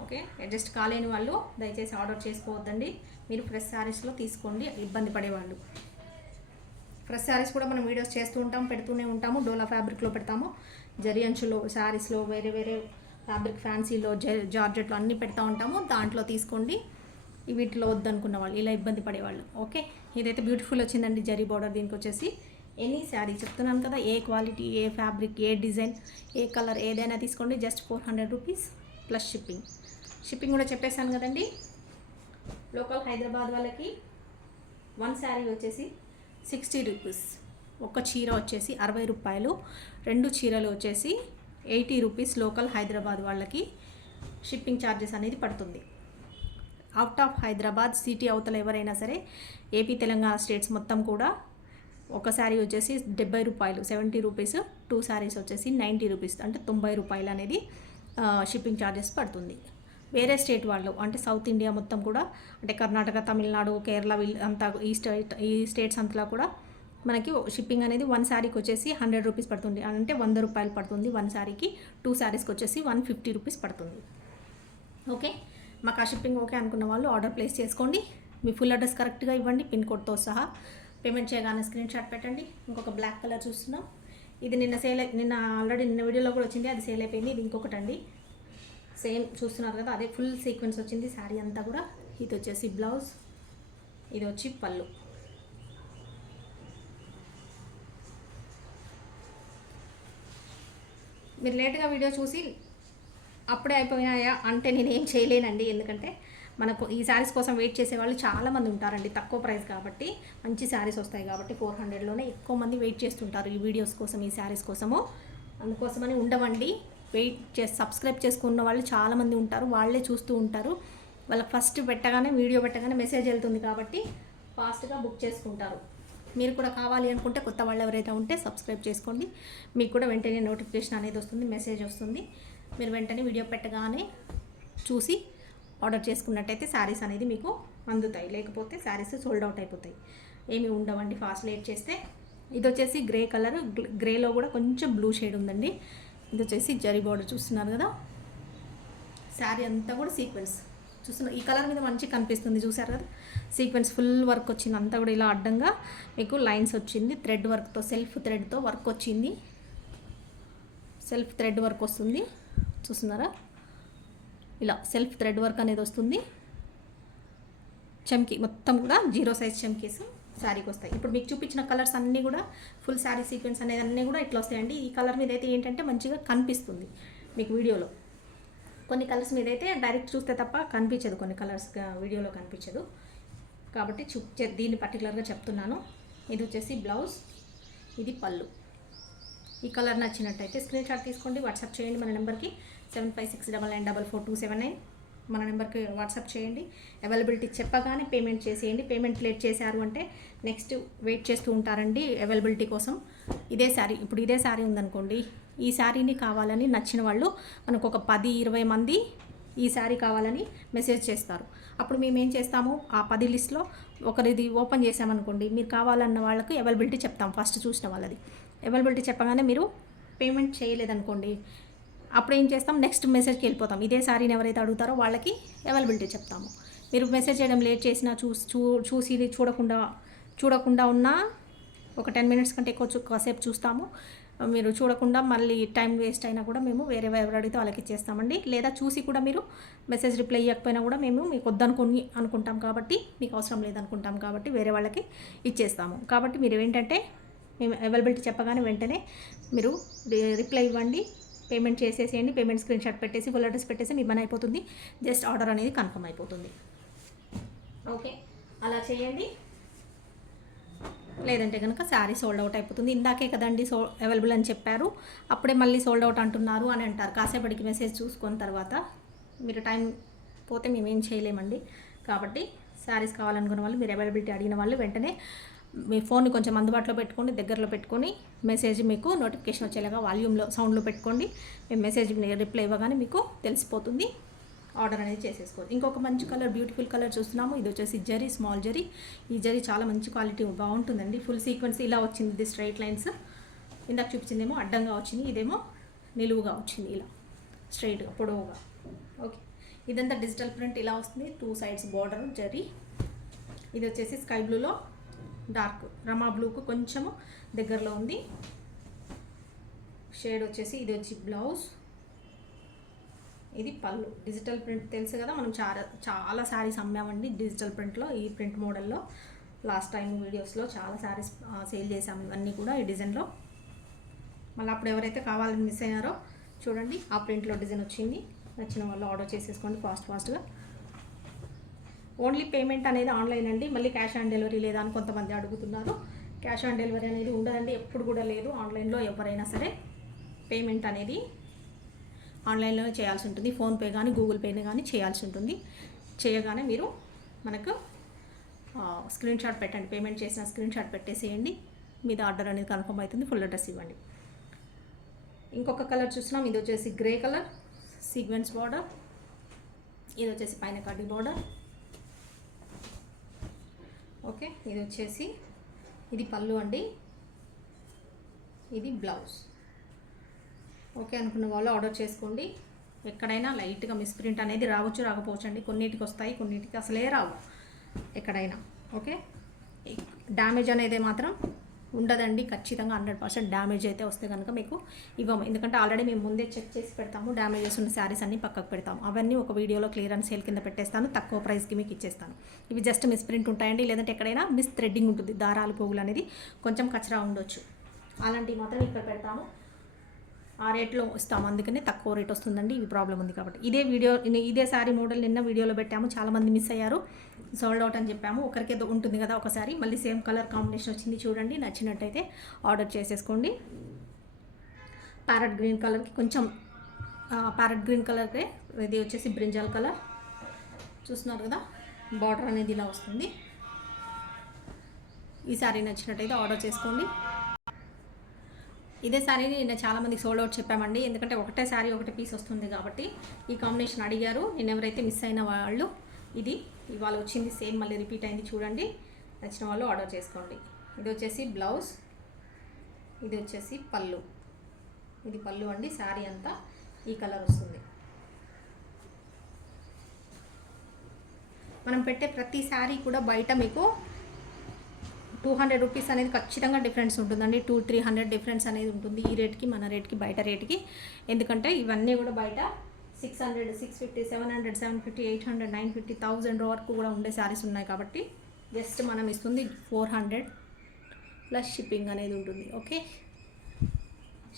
ఓకే, అడ్జస్ట్ కాలేని వాళ్ళు దయచేసి ఆర్డర్ చేసుకోవద్దండి. మీరు ఫ్రెష్ శారీస్లో తీసుకోండి, ఇబ్బంది పడేవాళ్ళు. ఫ్రెష్ శారీస్ కూడా మనం వీడియోస్ చేస్తూ ఉంటాం, పెడుతూనే ఉంటాము. డోలా ఫ్యాబ్రిక్లో పెడతాము, జరి అంచులో శారీస్లో, వేరే ఫ్యాబ్రిక్ ఫ్యాన్సీలో, జార్జెట్లో అన్నీ పెడతా ఉంటాము. దాంట్లో తీసుకోండి. వీటిలో వద్దనుకున్న వాళ్ళు, ఇలా ఇబ్బంది పడేవాళ్ళు. ఓకే, ఇదైతే బ్యూటిఫుల్ వచ్చిందండి జరీ బార్డర్. దీనికి వచ్చేసి ఎనీ శారీ చెప్తున్నాను కదా, ఏ క్వాలిటీ, ఏ ఫ్యాబ్రిక్, ఏ డిజైన్, ఏ కలర్ ఏదైనా తీసుకోండి. జస్ట్ 400 రూపీస్ ప్లస్ షిప్పింగ్ కూడా చెప్పేశాను కదండి. లోకల్ హైదరాబాద్ వాళ్ళకి 1 శారీ వచ్చేసి 60 రూపీస్, ఒక చీర వచ్చేసి 60 రూపాయలు, 2 చీరలు వచ్చేసి 80 రూపీస్. లోకల్ హైదరాబాద్ వాళ్ళకి షిప్పింగ్ ఛార్జెస్ అనేది పడుతుంది. అవుట్ ఆఫ్ హైదరాబాద్ సిటీ అవతల ఎవరైనా సరే, ఏపీ తెలంగాణ స్టేట్స్ మొత్తం కూడా ఒక శారీ వచ్చేసి 70 రూపాయలు 70 రూపీస్, 2 శారీస్ వచ్చేసి 90 రూపీస్ అంటే 90 రూపాయలు అనేది షిప్పింగ్ ఛార్జెస్ పడుతుంది. వేరే స్టేట్ వాళ్ళు అంటే సౌత్ ఇండియా మొత్తం కూడా అంటే కర్ణాటక, తమిళనాడు, కేరళ అంతా ఈ స్టేట్స్ అంతలా కూడా మనకి షిప్పింగ్ అనేది 1 శారీకి వచ్చేసి 100 రూపీస్ పడుతుంది. అంటే 100 రూపాయలు పడుతుంది 1 శారీకి. 2 శారీస్కి వచ్చేసి 150 రూపీస్ పడుతుంది. ఓకే, మాకు ఆ షిప్పింగ్ ఓకే అనుకున్న వాళ్ళు ఆర్డర్ ప్లేస్ చేసుకోండి. మీ ఫుల్ అడ్రస్ కరెక్ట్గా ఇవ్వండి, పిన్ కోడ్తో సహా. పేమెంట్ చేయగానే స్క్రీన్ షాట్ పెట్టండి. ఇంకొక బ్లాక్ కలర్ చూస్తున్నాం. ఇది నిన్న ఆల్రెడీ వీడియోలో కూడా వచ్చింది, అది సేల్ అయిపోయింది. ఇది ఇంకొకటి అండి, సేమ్ చూస్తున్నారు కదా, అదే ఫుల్ సీక్వెన్స్ వచ్చింది శారీ అంతా కూడా. ఇది వచ్చేసి బ్లౌజ్, ఇది వచ్చి పళ్ళు. మీరు లేట్గా వీడియో చూసి అప్పుడే అయిపోయినాయా అంటే నేనేం చేయలేనండి. ఎందుకంటే మనకు ఈ శారీస్ కోసం వెయిట్ చేసే వాళ్ళు చాలామంది ఉంటారండి. తక్కువ ప్రైస్ కాబట్టి, మంచి శారీస్ వస్తాయి కాబట్టి 400లోనే ఎక్కువ మంది వెయిట్ చేస్తుంటారు ఈ వీడియోస్ కోసం, ఈ శారీస్ కోసము. అందుకోసమని ఉండవండి, సబ్స్క్రైబ్ చేసుకున్న వాళ్ళు చాలామంది ఉంటారు. వాళ్ళే చూస్తూ ఉంటారు. వాళ్ళకి ఫస్ట్ వీడియో పెట్టగానే మెసేజ్ వెళ్తుంది కాబట్టి ఫాస్ట్గా బుక్ చేసుకుంటారు. మీరు కూడా కావాలి అనుకుంటే కొత్త వాళ్ళు ఎవరైతే ఉంటే సబ్స్క్రైబ్ చేసుకోండి. మీకు కూడా వెంటనే నోటిఫికేషన్ అనేది వస్తుంది, మెసేజ్ వస్తుంది. మీరు వెంటనే వీడియో పెట్టగానే చూసి ఆర్డర్ చేసుకున్నట్టయితే శారీస్ అనేది మీకు అందుతాయి. లేకపోతే శారీస్ సోల్డ్ అవుట్ అయిపోతాయి, ఏమి ఉండవండి ఫాస్ట్ లేట్ చేస్తే. ఇది వచ్చేసి గ్రే కలర్, గ్రేలో కూడా కొంచెం బ్లూ షేడ్ ఉందండి. ఇది వచ్చేసి జరీ బోర్డర్ చూస్తున్నారు కదా. శారీ అంతా కూడా సీక్వెన్స్ చూస్తున్నారు. ఈ కలర్ మీద మంచిగా కనిపిస్తుంది, చూసారు కదా. సీక్వెన్స్ ఫుల్ వర్క్ వచ్చింది, అంతా కూడా ఇలా అడ్డంగా మీకు లైన్స్ వచ్చింది. థ్రెడ్ వర్క్తో, సెల్ఫ్ థ్రెడ్తో వర్క్ వచ్చింది. సెల్ఫ్ థ్రెడ్ వర్క్ వస్తుంది, చూస్తున్నారా. ఇలా సెల్ఫ్ థ్రెడ్ వర్క్ అనేది వస్తుంది. చమ్కీ మొత్తం కూడా 0 సైజ్ చమ్కీస్ శారీకి వస్తాయి. ఇప్పుడు మీకు చూపించిన కలర్స్ అన్నీ కూడా ఫుల్ శారీ సీక్వెన్స్ అనేది అన్నీ కూడా ఇట్లా వస్తాయండి. ఈ కలర్ మీద అయితే ఏంటంటే మంచిగా కనిపిస్తుంది మీకు వీడియోలో. కొన్ని కలర్స్ మీద అయితే డైరెక్ట్ చూస్తే తప్ప కనిపించదు, కొన్ని కలర్స్ వీడియోలో కనిపించదు. కాబట్టి దీన్ని పర్టికులర్గా చెప్తున్నాను. ఇది వచ్చేసి బ్లౌజ్, ఇది పళ్ళు. ఈ కలర్ నచ్చినట్టయితే స్క్రీన్ షాట్ తీసుకోండి, వాట్సాప్ చేయండి మన నెంబర్కి 7569944279. మన నెంబర్కి వాట్సాప్ చేయండి. అవైలబిలిటీ చెప్పగానే పేమెంట్ చేసేయండి. పేమెంట్ లేట్ చేశారు అంటే నెక్స్ట్ వెయిట్ చేస్తూ ఉంటారండి అవైలబిలిటీ కోసం. ఇప్పుడు ఇదే శారీ ఉందనుకోండి, ఈ శారీని కావాలని నచ్చిన వాళ్ళు మనకు ఒక 10-20 మంది ఈ శారీ కావాలని మెసేజ్ చేస్తారు. అప్పుడు మేము ఏం చేస్తాము, ఆ 10 లిస్ట్లో ఒకరిది ఓపెన్ చేసామనుకోండి, మీరు కావాలన్న వాళ్ళకి అవైలబిలిటీ చెప్తాం. ఫస్ట్ చూసిన వాళ్ళది అవైలబిలిటీ చెప్పగానే మీరు పేమెంట్ చేయలేదనుకోండి, అప్పుడు ఏం చేస్తాం, నెక్స్ట్ మెసేజ్కి వెళ్ళిపోతాం. ఇదే శారీని ఎవరైతే అడుగుతారో వాళ్ళకి అవైలబిలిటీ చెప్తాము. మీరు మెసేజ్ చేయడం లేట్ చేసినా చూసి చూడకుండా ఉన్నా ఒక 10 మినిట్స్ కంటే ఎక్కువసేపు చూస్తాము. మీరు చూడకుండా మళ్ళీ టైం వేస్ట్ అయినా కూడా మేము వేరే ఎవరు అడిగితే వాళ్ళకి ఇచ్చేస్తామండి. లేదా చూసి కూడా మీరు మెసేజ్ రిప్లై ఇవ్వకపోయినా కూడా మేము మీకు అనుకుంటాం కాబట్టి, మీకు అవసరం లేదనుకుంటాం కాబట్టి వేరే వాళ్ళకి ఇచ్చేస్తాము. కాబట్టి మీరు ఏంటంటే మేము అవైలబిలిటీ చెప్పగానే వెంటనే మీరు రిప్లై ఇవ్వండి, పేమెంట్ చేసేసేయండి. పేమెంట్ స్క్రీన్ షాట్ పెట్టేసి ఫుల్ అడ్రస్ పెట్టేసి మీ పని అయిపోతుంది. జస్ట్ ఆర్డర్ అనేది కన్ఫర్మ్ అయిపోతుంది. ఓకే, అలా చేయండి. లేదంటే కనుక శారీ సోల్డ్ అవుట్ అయిపోతుంది. ఇందాకే కదండి అవైలబుల్ అని చెప్పారు, అప్పుడే మళ్ళీ సోల్డ్ అవుట్ అంటున్నారు అని అంటారు. కాసేపటికి మెసేజ్ చూసుకున్న తర్వాత మీరు టైం పోతే మేమేం చేయలేమండి. కాబట్టి శారీస్ కావాలనుకున్న వాళ్ళు, మీరు అవైలబిలిటీ అడిగిన వాళ్ళు వెంటనే మీ ఫోన్ని కొంచెం అందుబాటులో పెట్టుకోండి, దగ్గరలో పెట్టుకొని మెసేజ్ మీకు నోటిఫికేషన్ వచ్చేలాగా వాల్యూమ్లో సౌండ్లో పెట్టుకోండి. మేము మెసేజ్ రిప్లై ఇవ్వగానే మీకు తెలిసిపోతుంది, ఆర్డర్ అనేది చేసేసుకోవచ్చు. ఇంకొక మంచి కలర్, బ్యూటిఫుల్ కలర్ చూస్తున్నాము. ఇది వచ్చేసి జరీ, స్మాల్ జరీ. ఈ జరీ చాలా మంచి క్వాలిటీ బాగుంటుందండి. ఫుల్ సీక్వెన్స్ ఇలా వచ్చింది, ఇది స్ట్రైట్ లైన్స్. ఇందాక చూపించిందేమో అడ్డంగా వచ్చింది, ఇదేమో నిలువుగా వచ్చింది, ఇలా స్ట్రైట్గా పొడవుగా. ఓకే, ఇదంతా డిజిటల్ ప్రింట్ ఇలా వస్తుంది. 2 సైడ్స్ బార్డర్ జరీ. ఇది వచ్చేసి స్కై బ్లూలో డార్క్ రమా బ్లూకు కొంచెము దగ్గరలో ఉంది షేడ్ వచ్చేసి. ఇది వచ్చి బ్లౌజ్, ఇది పళ్ళు. డిజిటల్ ప్రింట్ తెలుసు కదా, మనం చాలా శారీస్ అమ్మామండి డిజిటల్ ప్రింట్లో, ఈ ప్రింట్ మోడల్లో. లాస్ట్ టైం వీడియోస్లో చాలా శారీస్ సేల్ చేసాము, ఇవన్నీ కూడా ఈ డిజైన్లో. మళ్ళీ అప్పుడు ఎవరైతే కావాలని మిస్ అయినారో చూడండి, ఆ ప్రింట్లో డిజైన్ వచ్చింది. నచ్చిన వాళ్ళు ఆర్డర్ చేసేసుకోండి ఫాస్ట్గా. ఓన్లీ పేమెంట్ అనేది ఆన్లైన్ అండి. మళ్ళీ క్యాష్ ఆన్ డెలివరీ లేదా అని కొంతమంది అడుగుతున్నారు. క్యాష్ ఆన్ డెలివరీ అనేది ఉండదండి, ఎప్పుడు కూడా లేదు. ఆన్లైన్లో ఎవరైనా సరే పేమెంట్ అనేది ఆన్లైన్లోనే చేయాల్సి ఉంటుంది. ఫోన్పే కానీ గూగుల్ పేని కానీ చేయాల్సి ఉంటుంది. చేయగానే మీరు మనకు స్క్రీన్ షాట్ పెట్టండి, పేమెంట్ చేసిన స్క్రీన్ షాట్ పెట్టేసేయండి. మీద ఆర్డర్ అనేది కన్ఫర్మ్ అవుతుంది. ఫుల్ అడ్రస్ ఇవ్వండి. ఇంకొక కలర్ చూస్తున్నాం, ఇది వచ్చేసి గ్రే కలర్. సీక్వెన్స్ బార్డర్, ఇది వచ్చేసి పైన కడ్డీ బార్డర్. ఓకే, ఇది వచ్చేసి ఇది పళ్ళు అండి, ఇది బ్లౌజ్. ఓకే అనుకున్న వాళ్ళు ఆర్డర్ చేసుకోండి. ఎక్కడైనా లైట్గా మిస్ప్రింట్ అనేది రావచ్చు, రాకపోవచ్చు అండి. కొన్నిటికి వస్తాయి, కొన్నిటికి అసలే రావు ఎక్కడైనా. ఓకే, డ్యామేజ్ అనేది మాత్రం ఉండదండి, ఖచ్చితంగా 100% డ్యామేజ్ అయితే వస్తే కనుక మీకు ఇవ్వము. ఎందుకంటే ఆల్రెడీ మేము ముందే చెక్ చేసి పెడతాము, డ్యామేజెస్ ఉన్న శారీస్ అన్నీ పక్కకు పెడతాము. అవన్నీ ఒక వీడియోలో క్లియరెన్స్ సేల్ కింద పెట్టేస్తాను, తక్కువ ప్రైస్కి మీకు ఇచ్చేస్తాను. ఇవి జస్ట్ మిస్ప్రింట్ ఉంటాయండి, లేదంటే ఎక్కడైనా మిస్ థ్రెడ్డింగ్ ఉంటుంది, దారాలు పోగులు అనేది కొంచెం కచరా ఉండొచ్చు, అలాంటివి మాత్రం ఇక్కడ పెడతాము. ఆ రేట్లో ఇస్తాము, అందుకనే తక్కువ రేట్ వస్తుందండి. ఇవి ప్రాబ్లం ఉంది కాబట్టి. ఇదే శారీ మోడల్ నిన్న వీడియోలో పెట్టాము, చాలామంది మిస్ అయ్యారు, సోల్డ్ అవుట్ అని చెప్పాము. ఒకరికే ఉంటుంది కదా ఒకసారి, మళ్ళీ సేమ్ కలర్ కాంబినేషన్ వచ్చింది చూడండి. నచ్చినట్టయితే ఆర్డర్ చేసేసుకోండి. ప్యారెట్ గ్రీన్ కలర్కి కొంచెం ప్యారెట్ గ్రీన్ కలర్కి ఇది వచ్చేసి బ్రింజాల్ కలర్ చూస్తున్నారు కదా, బార్డర్ అనేది ఇలా వస్తుంది. ఈ శారీ నచ్చినట్టయితే ఆర్డర్ చేసుకోండి. ఇదే శారీని నేను చాలామందికి సోల్డ్ అవుట్ చెప్పామండి, ఎందుకంటే ఒకటే శారీ ఒకటే పీస్ వస్తుంది కాబట్టి ఈ కాంబినేషన్ అడిగారు. నేను ఎవరైతే మిస్ అయిన వాళ్ళు ఇది ఇవాళ వచ్చింది, సేమ్ మళ్ళీ రిపీట్ అయింది చూడండి. నచ్చిన వాళ్ళు ఆర్డర్ చేసుకోండి. ఇది వచ్చేసి బ్లౌజ్, ఇది వచ్చేసి పళ్ళు. ఇది పళ్ళు అండి, శారీ అంతా ఈ కలర్ వస్తుంది. మనం పెట్టే ప్రతి శారీ కూడా బయట మీకు 200 రూపీస్ అనేది ఖచ్చితంగా డిఫరెన్స్ ఉంటుందండి. 200-300 డిఫరెన్స్ అనేది ఉంటుంది ఈ రేట్కి, మన రేట్కి, బయట రేట్కి. ఎందుకంటే ఇవన్నీ కూడా బయట 600, 650, 700, 750, 800, 950, 1000 వరకు కూడా ఉండే శారీస్ ఉన్నాయి కాబట్టి జస్ట్ మనం ఇస్తుంది 400 ప్లస్ షిప్పింగ్ అనేది ఉంటుంది. ఓకే,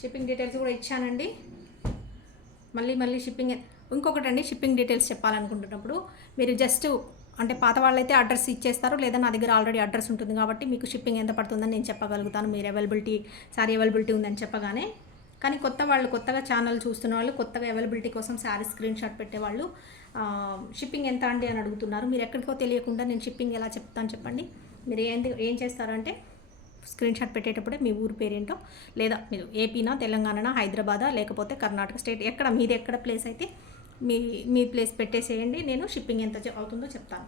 షిప్పింగ్ డీటెయిల్స్ కూడా ఇచ్చానండి. మళ్ళీ షిప్పింగ్ ఇంకొకటి అండి, షిప్పింగ్ డీటెయిల్స్ చెప్పాలనుకుంటున్నప్పుడు మీరు జస్ట్ అంటే పాత వాళ్ళైతే అడ్రస్ ఇచ్చేస్తారు, లేదా నా దగ్గర ఆల్రెడీ అడ్రస్ ఉంటుంది కాబట్టి మీకు షిప్పింగ్ ఎంత పడుతుందని నేను చెప్పగలుగుతాను. మీరు శారీ అవైలబిలిటీ ఉందని చెప్పగానే. కానీ కొత్తగా ఛానల్ చూస్తున్న వాళ్ళు, కొత్తగా అవైలబిలిటీ కోసం శారీ స్క్రీన్ షాట్ పెట్టేవాళ్ళు షిప్పింగ్ ఎంత అండి అని అడుగుతున్నారు. మీరు ఎక్కడికో తెలియకుండా నేను షిప్పింగ్ ఎలా చెప్తాను చెప్పండి. మీరు ఏం చేస్తారంటే స్క్రీన్ షాట్ పెట్టేటప్పుడే మీ ఊరు పేరేంటో, లేదా మీరు ఏపీనా, తెలంగాణనా, హైదరాబాదా, లేకపోతే కర్ణాటక స్టేట్, మీది ఎక్కడ ప్లేస్ అయితే మీ ప్లేస్ పెట్టేసేయండి. నేను షిప్పింగ్ ఎంత అవుతుందో చెప్తాను.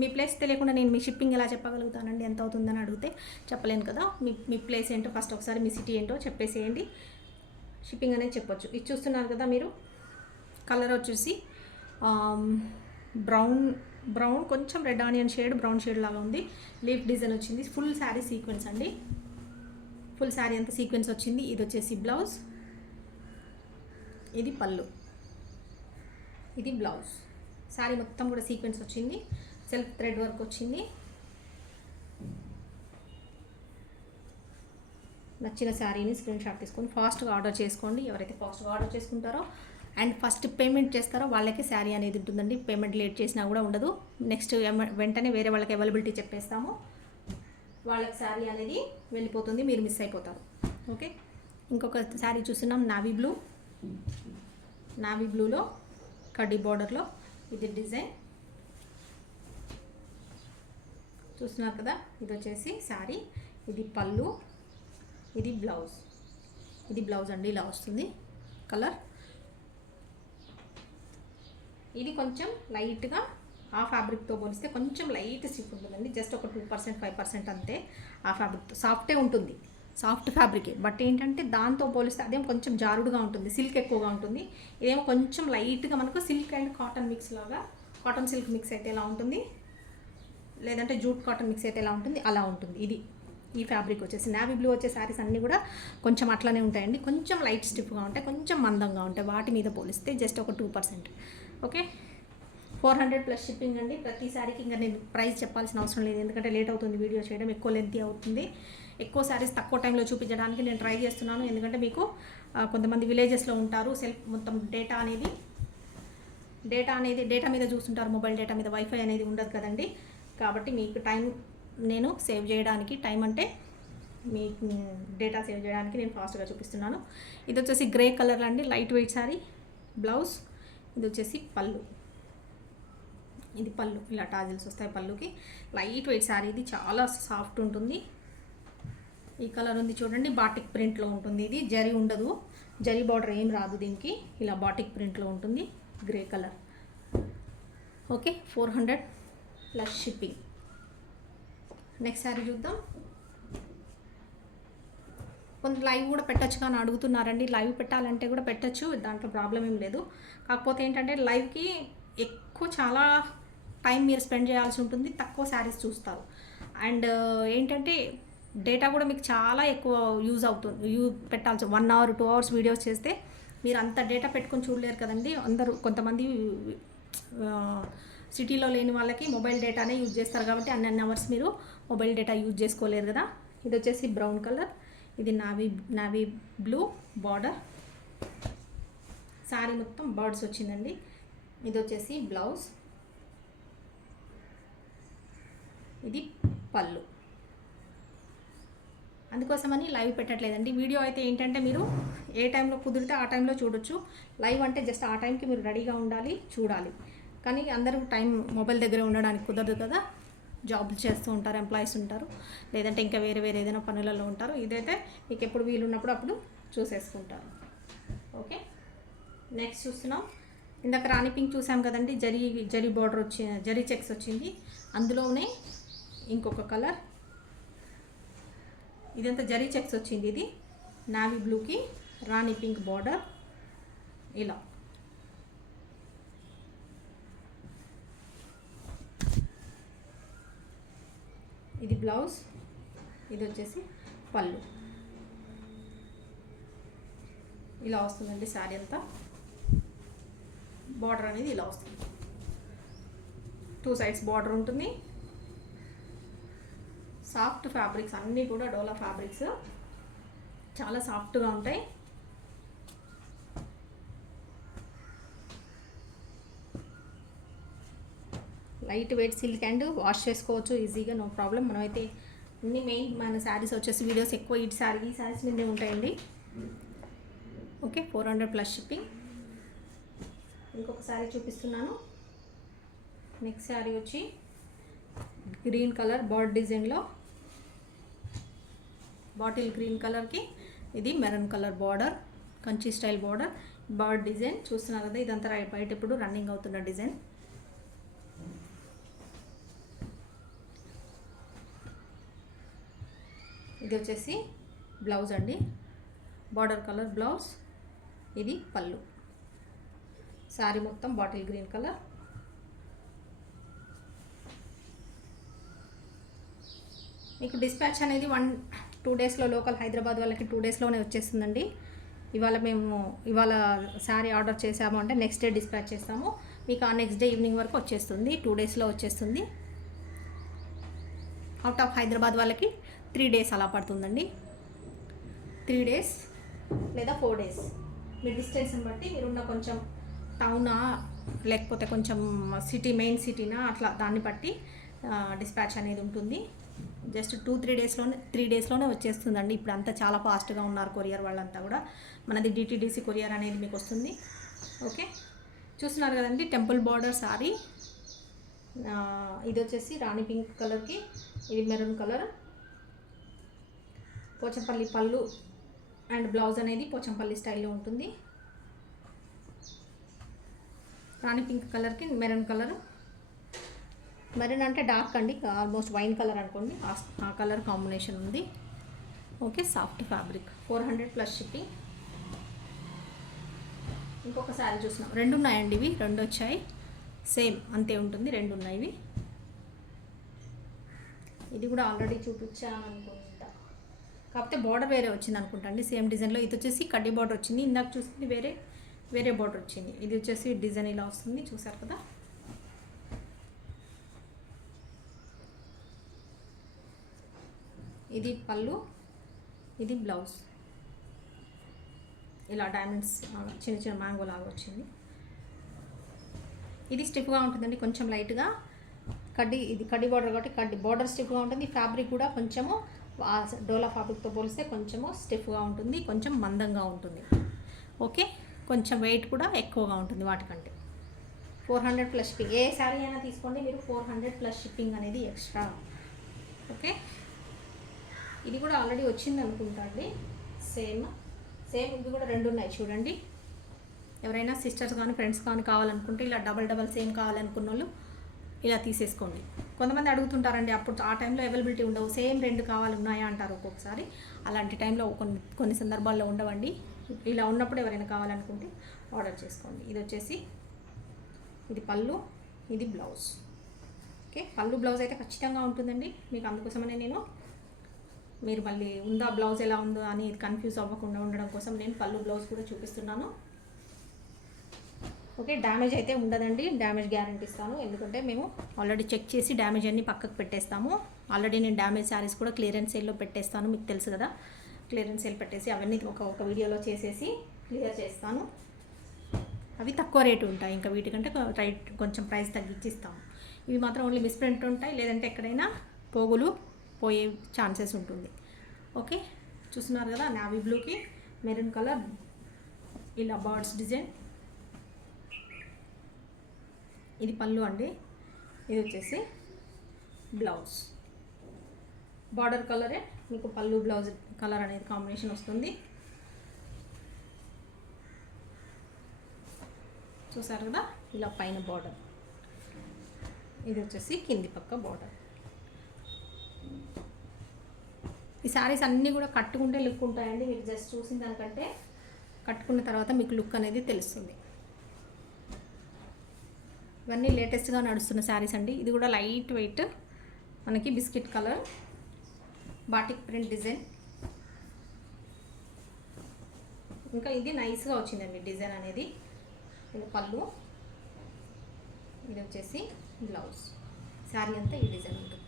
మీ ప్లేస్ తెలియకుండా నేను మీ షిప్పింగ్ ఎలా చెప్పగలుగుతానండి, ఎంత అవుతుందని అడిగితే చెప్పలేను కదా. మీ ప్లేస్ ఏంటో ఫస్ట్ ఒకసారి మీ సిటీ ఏంటో చెప్పేసేయండి, షిప్పింగ్ అనేది చెప్పొచ్చు. ఇది చూస్తున్నారు కదా మీరు, కలర్ వచ్చేసి బ్రౌన్ కొంచెం red onion shade, brown shade లాగా ఉంది. లీఫ్ డిజైన్ వచ్చింది. ఫుల్ శారీ సీక్వెన్స్ అండి, ఫుల్ శారీ అంతా సీక్వెన్స్ వచ్చింది. ఇది వచ్చేసి బ్లౌజ్, ఇది పళ్ళు, ఇది బ్లౌజ్. శారీ మొత్తం కూడా సీక్వెన్స్ వచ్చింది, సెల్ఫ్ థ్రెడ్ వర్క్ వచ్చింది. నచ్చిన శారీని స్క్రీన్ షాట్ తీసుకొని ఫాస్ట్గా ఆర్డర్ చేసుకోండి. ఎవరైతే ఫాస్ట్గా ఆర్డర్ చేసుకుంటారో అండ్ ఫస్ట్ పేమెంట్ చేస్తారో వాళ్ళకి శారీ అనేది ఉంటుందండి. పేమెంట్ లేట్ చేసినా కూడా ఉండదు. నెక్స్ట్ వెంటనే వేరే వాళ్ళకి అవైలబిలిటీ చెప్పేస్తాము, వాళ్ళకి శారీ అనేది వెళ్ళిపోతుంది, మీరు మిస్ అయిపోతారు. ఓకే, ఇంకొక శారీ చూస్తున్నాం, నావీ బ్లూలో కడ్డీ బార్డర్లో ఇది డిజైన్ చూస్తున్నారు కదా. ఇది వచ్చేసి శారీ, ఇది పళ్ళు, ఇది బ్లౌజ్ అండి, ఇలా వస్తుంది కలర్. ఇది కొంచెం లైట్గా ఆ ఫ్యాబ్రిక్తో పోలిస్తే కొంచెం లైట్ స్టిఫ్ ఉంటుందండి, జస్ట్ ఒక 2%, 5% అంతే. ఆ ఫ్యాబ్రిక్తో సాఫ్టే ఉంటుంది, సాఫ్ట్ ఫ్యాబ్రికే. బట్ ఏంటంటే దాంతో పోలిస్తే అదేమో కొంచెం జారుడుగా ఉంటుంది, సిల్క్ ఎక్కువగా ఉంటుంది. ఇదేమో కొంచెం లైట్గా మనకు సిల్క్ అండ్ కాటన్ మిక్స్ లాగా, కాటన్ సిల్క్ మిక్స్ అయితే ఎలా ఉంటుంది, లేదంటే జూట్ కాటన్ మిక్స్ అయితే ఎలా ఉంటుంది, అలా ఉంటుంది. ఈ ఫ్యాబ్రిక్ వచ్చేసి నావీ బ్లూ వచ్చే శారీస్ అన్నీ కూడా కొంచెం అట్లనే ఉంటాయండి, కొంచెం లైట్ స్టిఫ్గా ఉంటాయి, కొంచెం మందంగా ఉంటాయి వాటి మీద పోలిస్తే, జస్ట్ ఒక 2%. ఓకే, 400 ప్లస్ షిప్పింగ్ అండి ప్రతి శారీకి. ఇంకా నేను ప్రైస్ చెప్పాల్సిన అవసరం లేదు, ఎందుకంటే లేట్ అవుతుంది వీడియో చేయడం, ఎక్కువ లెంతీ అవుతుంది. ఎక్కువ శారీస్ తక్కువ టైంలో చూపించడానికి నేను ట్రై చేస్తున్నాను, ఎందుకంటే మీకు కొంతమంది విలేజెస్లో ఉంటారు, సెల్ఫ్ మొత్తం డేటా మీద చూస్తుంటారు, మొబైల్ డేటా మీద, వైఫై అనేది ఉండదు కదండి. కాబట్టి మీకు టైం నేను సేవ్ చేయడానికి, టైం అంటే మీ డేటా సేవ్ చేయడానికి నేను ఫాస్ట్గా చూపిస్తున్నాను. ఇది వచ్చేసి గ్రే కలర్ అండి, లైట్ వెయిట్ శారీ, బ్లౌజ్. ఇది వచ్చేసి పళ్ళు, ఇది పళ్ళు, ఇలా టాజిల్స్ వస్తాయి పళ్ళుకి. లైట్ వెయిట్ శారీ, ఇది చాలా సాఫ్ట్ ఉంటుంది. ఈ కలర్ ఉంది చూడండి, బాటిక్ ప్రింట్లో ఉంటుంది. ఇది జరీ ఉండదు, జరీ బార్డర్ ఏం రాదు దీనికి, ఇలా బాటిక్ ప్రింట్లో ఉంటుంది. Grey colour. Okay, 400 plus shipping. Next sari చూద్దాం. కొంత లైవ్ కూడా పెట్టచ్చు కానీ అడుగుతున్నారండి. లైవ్ పెట్టాలంటే కూడా పెట్టచ్చు, దాంట్లో ప్రాబ్లం ఏం లేదు. కాకపోతే ఏంటంటే లైవ్కి ఎక్కువ చాలా టైం మీరు స్పెండ్ చేయాల్సి ఉంటుంది, తక్కువ శారీస్ చూస్తారు. అండ్ ఏంటంటే డేటా కూడా మీకు చాలా ఎక్కువ యూజ్ అవుతుంది. పెట్టాల్సి 1 hour 2 hours వీడియోస్ చేస్తే మీరు అంత డేటా పెట్టుకొని చూడలేరు కదండి. అందరూ కొంతమంది సిటీలో లేని వాళ్ళకి మొబైల్ డేటానే యూజ్ చేస్తారు కాబట్టి అన్ని అవర్స్ మీరు మొబైల్ డేటా యూజ్ చేసుకోలేరు కదా. ఇది వచ్చేసి బ్రౌన్ కలర్, ఇది నావీ బ్లూ బార్డర్. శారీ మొత్తం బర్డ్స్ వచ్చిందండి. ఇది వచ్చేసి బ్లౌజ్, ఇది పళ్ళు. అందుకోసమని లైవ్ పెట్టట్లేదండి. వీడియో అయితే ఏంటంటే మీరు ఏ టైంలో కుదిరితే ఆ టైంలో చూడొచ్చు. లైవ్ అంటే జస్ట్ ఆ టైంకి మీరు రెడీగా ఉండాలి, చూడాలి. కానీ అందరూ టైం మొబైల్ దగ్గర ఉండడానికి కుదరదు కదా. జాబ్లు చేస్తూ ఉంటారు, ఎంప్లాయీస్ ఉంటారు, లేదంటే ఇంకా వేరే ఏదైనా పనులలో ఉంటారు. ఇదైతే మీకు ఎప్పుడు వీలు ఉన్నప్పుడు అప్పుడు చూసేసుకుంటారు. ఓకే, నెక్స్ట్ చూస్తున్నాం. ఇందాక రాణి పింక్ చూసాం కదండి, జరీ బార్డర్ వచ్చి జరీ చెక్స్ వచ్చింది. అందులోనే ఇంకొక కలర్, ఇదంతా జరీ చెక్స్ వచ్చింది. ఇది నావీ బ్లూకి రాణి పింక్ బార్డర్ ఇలా. ఇది బ్లౌజ్, ఇది వచ్చేసి పళ్ళు. ఇలా వస్తుందండి శారీ అంతా. బార్డర్ అనేది ఇలా వస్తుంది, 2 sides బార్డర్ ఉంటుంది. సాఫ్ట్ ఫ్యాబ్రిక్స్ అన్నీ కూడా డోలా ఫ్యాబ్రిక్స్, చాలా సాఫ్ట్గా ఉంటాయి. Light weight silk and wash చేసుకోవచ్చు ఈజీగా, నో ప్రాబ్లం. మనమైతే అన్ని మెయిన్ మన శారీస్ వచ్చేసి వీడియోస్ ఎక్కువ ఈ శారీస్ మీదే ఉంటాయండి. Okay, 400 plus shipping. ఇంకొక శారీ చూపిస్తున్నాను. నెక్స్ట్ శారీ వచ్చి గ్రీన్ కలర్ బర్డ్ డిజైన్లో, బాటిల్ గ్రీన్ కలర్కి ఇది maroon colour border, Kanchi style border, bird design చూస్తున్నారు కదా. ఇదంతా బయట ఇప్పుడు రన్నింగ్ అవుతున్న డిజైన్. ఇది వచ్చేసి బ్లౌజ్ అండి, బార్డర్ కలర్ బ్లౌజ్. ఇది పళ్ళు. శారీ మొత్తం బాటిల్ గ్రీన్ కలర్. మీకు డిస్పాచ్ అనేది 1-2 డేస్లో, లోకల్ హైదరాబాద్ వాళ్ళకి 2 డేస్లోనే వచ్చేస్తుందండి. ఇవాళ శారీ ఆర్డర్ చేసాము అంటే నెక్స్ట్ డే డిస్పాచ్ చేస్తాము. మీకు ఆ నెక్స్ట్ డే ఈవినింగ్ వరకు వచ్చేస్తుంది, 2 డేస్లో వచ్చేస్తుంది. అవుట్ ఆఫ్ హైదరాబాద్ వాళ్ళకి 3 days అలా పడుతుందండి. 3 days లేదా 4 days మీ డిస్టెన్స్ని బట్టి, మీరున్న కొంచెం టౌనా లేకపోతే కొంచెం సిటీ, మెయిన్ సిటీనా, అట్లా దాన్ని బట్టి డిస్పాచ్ అనేది ఉంటుంది. జస్ట్ 3 డేస్లోనే వచ్చేస్తుందండి. ఇప్పుడు అంతా చాలా ఫాస్ట్గా ఉన్నారు కొరియర్ వాళ్ళంతా కూడా. మనది డిటీడీసీ కొరియర్ అనేది మీకు వస్తుంది. ఓకే, చూస్తున్నారు కదండి, టెంపుల్ బార్డర్ సారీ. ఇది వచ్చేసి రాణి పింక్ కలర్కి ఇది మెరూన్ కలర్. పోచంపల్లి పళ్ళు అండ్ బ్లౌజ్ అనేది పోచంపల్లి స్టైల్లో ఉంటుంది. రాణి పింక్ కలర్కి మెరూన్ కలర్. మెరూన్ అంటే డార్క్ అండి, ఆల్మోస్ట్ వైన్ కలర్ అనుకోండి, ఆ కలర్ కాంబినేషన్ ఉంది. Okay, soft fabric. 400 plus shipping. ఇంకొక శారీ చూస్తున్నాం. 2 ఉన్నాయండి ఇవి, 2 వచ్చాయి. సేమ్ అంతే ఉంటుంది, 2 ఉన్నాయి ఇవి. ఇది కూడా ఆల్రెడీ చూపించాను అనుకుంటా, కాకపోతే బార్డర్ వేరే వచ్చింది అనుకుంటా అండి. సేమ్ డిజైన్లో ఇది వచ్చేసి కడ్డీ బార్డర్ వచ్చింది. ఇందాక చూసింది వేరే బార్డర్ వచ్చింది. ఇది వచ్చేసి డిజైన్ ఇలా వస్తుంది, చూసారు కదా. ఇది పళ్ళు, ఇది బ్లౌజ్. ఇలా డైమండ్స్ చిన్న మ్యాంగో లాగా వచ్చింది. ఇది స్టిఫ్గా ఉంటుందండి, కొంచెం లైట్గా. ఇది కడ్డీ బార్డర్ కాబట్టి బార్డర్ స్టిఫ్గా ఉంటుంది. ఫ్యాబ్రిక్ కూడా కొంచెము డోలా ఫ్యాబ్రిక్తో పోలిస్తే కొంచెము స్టిఫ్గా ఉంటుంది, కొంచెం మందంగా ఉంటుంది. ఓకే, కొంచెం వెయిట్ కూడా ఎక్కువగా ఉంటుంది వాటికంటే. 400 ప్లస్ షిప్పింగ్. ఏ శారీ అయినా తీసుకోండి మీరు, 400 ప్లస్ షిప్పింగ్ అనేది ఎక్స్ట్రా. ఓకే, ఇది కూడా ఆల్రెడీ వచ్చింది అనుకుంటా అండి. సేమ్ ఇది కూడా 2 ఉన్నాయి చూడండి. ఎవరైనా సిస్టర్స్ కానీ ఫ్రెండ్స్ కానీ కావాలనుకుంటే ఇలా డబల్ సేమ్ కావాలనుకున్న వాళ్ళు ఇలా తీసేసుకోండి. కొంతమంది అడుగుతుంటారండి, అప్పుడు ఆ టైంలో అవైలబిలిటీ ఉండవు, సేమ్ 2 ఉన్నాయా అంటారు ఒక్కొక్కసారి. అలాంటి టైంలో కొన్ని సందర్భాల్లో ఉండవండి. ఇలా ఉన్నప్పుడు ఎవరైనా కావాలనుకుంటే ఆర్డర్ చేసుకోండి. ఇది వచ్చేసి ఇది పళ్ళు, ఇది బ్లౌజ్. ఓకే, పళ్ళు బ్లౌజ్ అయితే ఖచ్చితంగా ఉంటుందండి మీకు. అందుకోసమనే మీరు మళ్ళీ ఉందా బ్లౌజ్ ఎలా ఉందో అని కన్ఫ్యూజ్ అవ్వకుండా ఉండడం కోసం నేను పళ్ళు బ్లౌజ్ కూడా చూపిస్తున్నాను. ఓకే, డ్యామేజ్ అయితే ఉండదండి, డ్యామేజ్ గ్యారెంటీ ఇస్తాను. ఎందుకంటే మేము ఆల్రెడీ చెక్ చేసి డ్యామేజ్ అన్ని పక్కకు పెట్టేస్తాము. ఆల్రెడీ నేను డ్యామేజ్ శారీస్ కూడా క్లియరెన్స్ సేల్లో పెట్టేస్తాను, మీకు తెలుసు కదా. క్లియరెన్స్ సేల్ పెట్టేసి అవన్నీ ఒక వీడియోలో చేసేసి క్లియర్ చేస్తాను. అవి తక్కువ రేటు ఉంటాయి, ఇంకా వీటికంటే కొంచెం ప్రైస్ తగ్గించి ఇస్తాము. ఇవి మాత్రం ఓన్లీ మిస్ప్రింట్ ఉంటాయి, లేదంటే ఎక్కడైనా పోగులు పోయే ఛాన్సెస్ ఉంటుంది. ఓకే, చూస్తున్నారు కదా, నావీ బ్లూకి మెరూన్ కలర్ ఇలా బర్డ్స్ డిజైన్. ఇది పళ్ళు అండి, ఇది వచ్చేసి బ్లౌజ్. బార్డర్ కలరే మీకు పళ్ళు బ్లౌజ్ కలర్ అనేది కాంబినేషన్ వస్తుంది. చూసారు కదా, ఇలా పైన బార్డర్, ఇది వచ్చేసి కింది పక్క బార్డర్. ఈ శారీస్ అన్నీ కూడా కట్టుకుంటే లుక్ ఉంటాయండి. మీకు జస్ట్ చూసిన దానికంటే కట్టుకున్న తర్వాత మీకు లుక్ అనేది తెలుస్తుంది. ఇవన్నీ లేటెస్ట్గా నడుస్తున్న శారీస్ అండి. ఇది కూడా లైట్ వెయిట్, మనకి biscuit colour batik print design. ఇంకా ఇది నైస్గా వచ్చిందండి డిజైన్ అనేది. ఇది పళ్ళు, ఇది వచ్చేసి బ్లౌజ్. శారీ అంతా ఈ డిజైన్ ఉంటుంది.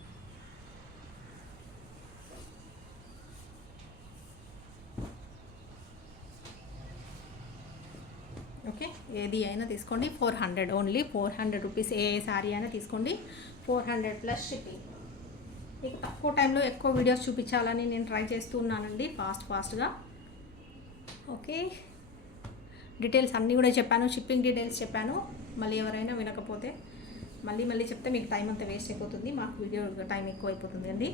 ఓకే, ఏది అయినా తీసుకోండి 400, ఓన్లీ 400 రూపీస్. ఏ శారీ అయినా తీసుకోండి, 400 ప్లస్ షిప్పింగ్. మీకు తక్కువ టైంలో ఎక్కువ వీడియోస్ చూపించాలని నేను ట్రై చేస్తూ ఉన్నానండి, ఫాస్ట్గా. ఓకే, డీటెయిల్స్ అన్నీ కూడా చెప్పాను, షిప్పింగ్ డీటెయిల్స్ చెప్పాను. మళ్ళీ ఎవరైనా వినకపోతే మళ్ళీ చెప్తే మీకు టైం అంతా వేస్ట్ అయిపోతుంది, మాకు వీడియో టైం ఎక్కువ అయిపోతుంది అండి.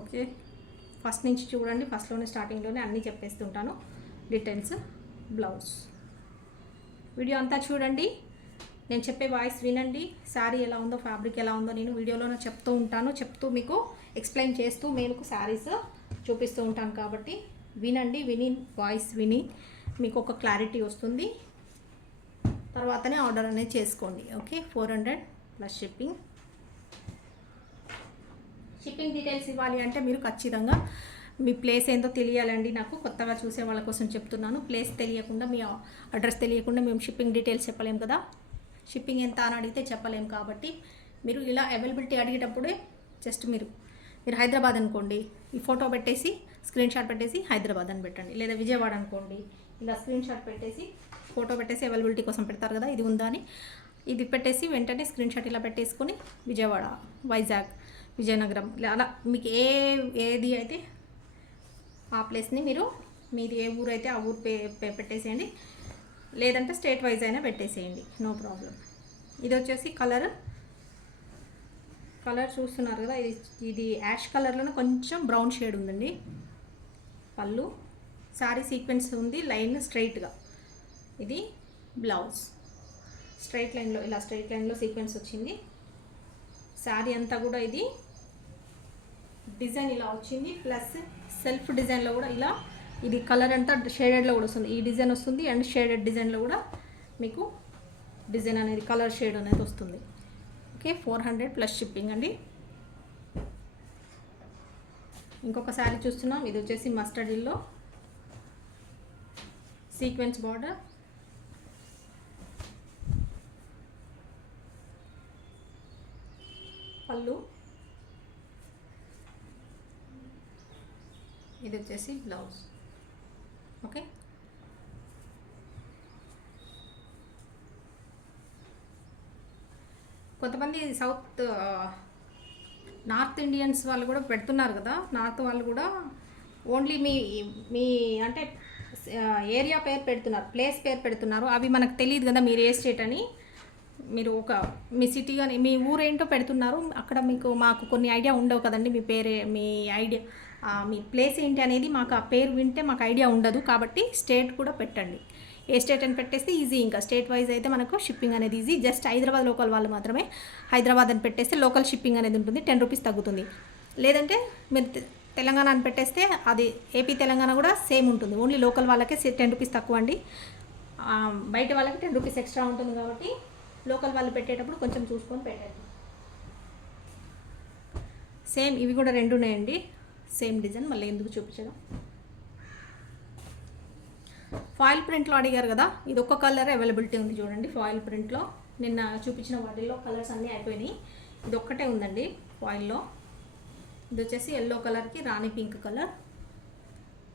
ఓకే, ఫస్ట్ నుంచి చూడండి, ఫస్ట్లోనే స్టార్టింగ్లోనే అన్నీ చెప్పేస్తుంటాను డీటెయిల్స్. బ్లౌజ్ వీడియో అంతా చూడండి, నేను చెప్పే వాయిస్ వినండి. శారీ ఎలా ఉందో, ఫ్యాబ్రిక్ ఎలా ఉందో నేను వీడియోలోనే చెప్తూ ఉంటాను. చెప్తూ మీకు ఎక్స్ప్లెయిన్ చేస్తూ మీకు శారీస్ చూపిస్తూ ఉంటాను. కాబట్టి వినండి, వాయిస్ విని మీకు ఒక క్లారిటీ వస్తుంది. తర్వాతనే ఆర్డర్ అనేది చేసుకోండి. Okay, 400 plus shipping. Shipping details ఇవ్వాలి అంటే మీరు ఖచ్చితంగా మీ ప్లేస్ ఏందో తెలియాలండి. నాకు కొత్తగా చూసే వాళ్ళ కోసం చెప్తున్నాను. ప్లేస్ తెలియకుండా, మీ అడ్రస్ తెలియకుండా మేము షిప్పింగ్ డీటెయిల్స్ చెప్పలేము కదా. షిప్పింగ్ ఎంత అని అడిగితే చెప్పలేము. కాబట్టి మీరు ఇలా అవైలబిలిటీ అడిగేటప్పుడే జస్ట్ మీరు హైదరాబాద్ అనుకోండి, ఈ ఫోటో పెట్టేసి స్క్రీన్ షాట్ పెట్టేసి హైదరాబాద్ అని పెట్టండి. లేదా విజయవాడ అనుకోండి, ఇలా స్క్రీన్ షాట్ పెట్టేసి ఫోటో పెట్టేసి అవైలబిలిటీ కోసం పెడతారు కదా, ఇది ఉందా అని, ఇది పెట్టేసి వెంటనే స్క్రీన్ షాట్ ఇలా పెట్టేసుకొని విజయవాడ, వైజాగ్, విజయనగరం, అలా మీకు ఏది అయితే ఆ ప్లేస్ని మీది ఏ ఊరు అయితే ఆ ఊరు పెట్టేసేయండి. లేదంటే స్టేట్ వైజ్ అయినా పెట్టేసేయండి, నో ప్రాబ్లం. ఇది వచ్చేసి కలర్ చూస్తున్నారు కదా, ఇది యాష్ కలర్లోనే కొంచెం బ్రౌన్ షేడ్ ఉందండి. పళ్ళు, శారీ సీక్వెన్స్ ఉంది లైన్ స్ట్రైట్గా. ఇది బ్లౌజ్, స్ట్రైట్ లైన్లో సీక్వెన్స్ వచ్చింది. శారీ అంతా కూడా ఇది డిజైన్ ఇలా వచ్చింది. ప్లస్ సెల్ఫ్ డిజైన్లో కూడా ఇలా ఇది కలర్ అంతా షేడెడ్లో కూడా వస్తుంది. ఈ డిజైన్ వస్తుంది అండ్ షేడెడ్ డిజైన్లో కూడా మీకు డిజైన్ అనేది కలర్ షేడ్ అనేది వస్తుంది. ఓకే, 400 ప్లస్ షిప్పింగ్ అండి. ఇంకొక శారీ చూస్తున్నాం. ఇది వచ్చేసి మస్టర్డ్ ఎల్లో సీక్వెన్స్ బార్డర్, పళ్ళు, ఇది వచ్చేసి బ్లౌజ్. ఓకే, కొంతమంది నార్త్ ఇండియన్స్ వాళ్ళు కూడా పెడుతున్నారు కదా, నార్త్ వాళ్ళు కూడా ఓన్లీ మీ అంటే ఏరియా పేరు పెడుతున్నారు, ప్లేస్ పేరు పెడుతున్నారు. అవి మనకు తెలియదు కదా మీరు ఏ స్టేట్ అని. మీరు ఒక మీ సిటీ కానీ మీ ఊరేంటో పెడుతున్నారు, అక్కడ మీకు మాకు కొన్ని ఐడియా ఉండవు కదండి. మీ పేరే మీ ఐడియా మీ ప్లేస్ ఏంటి అనేది మాకు ఆ పేరు వింటే మాకు ఐడియా ఉండదు. కాబట్టి స్టేట్ కూడా పెట్టండి. ఏ స్టేట్ అని పెట్టేస్తే ఈజీ. ఇంకా స్టేట్ వైజ్ అయితే మనకు షిప్పింగ్ అనేది ఈజీ. జస్ట్ హైదరాబాద్ లోకల్ వాళ్ళు మాత్రమే హైదరాబాద్ అని పెట్టేస్తే లోకల్ షిప్పింగ్ అనేది ఉంటుంది, 10 రూపీస్ తగ్గుతుంది. లేదంటే మీరు తెలంగాణ అని పెట్టేస్తే అది ఏపీ తెలంగాణ కూడా సేమ్ ఉంటుంది. ఓన్లీ లోకల్ వాళ్ళకే 10 రూపీస్ తక్కువ అండి. బయట వాళ్ళకి 10 రూపీస్ ఎక్స్ట్రా ఉంటుంది. కాబట్టి లోకల్ వాళ్ళు పెట్టేటప్పుడు కొంచెం చూసుకొని పెట్టండి. సేమ్ ఇవి కూడా 2 ఉన్నాయండి, సేమ్ డిజైన్. మళ్ళీ ఎందుకు చూపించడం. ఫాయిల్ ప్రింట్లో అడిగారు కదా, ఇది ఒక్క కలర్ అవైలబిలిటీ ఉంది చూడండి. ఫాయిల్ ప్రింట్లో నిన్న చూపించిన వాటిల్లో కలర్స్ అన్నీ అయిపోయినాయి. ఇది ఒక్కటే ఉందండి ఫాయిల్లో. ఇది వచ్చేసి ఎల్లో కలర్కి రాణి పింక్ కలర్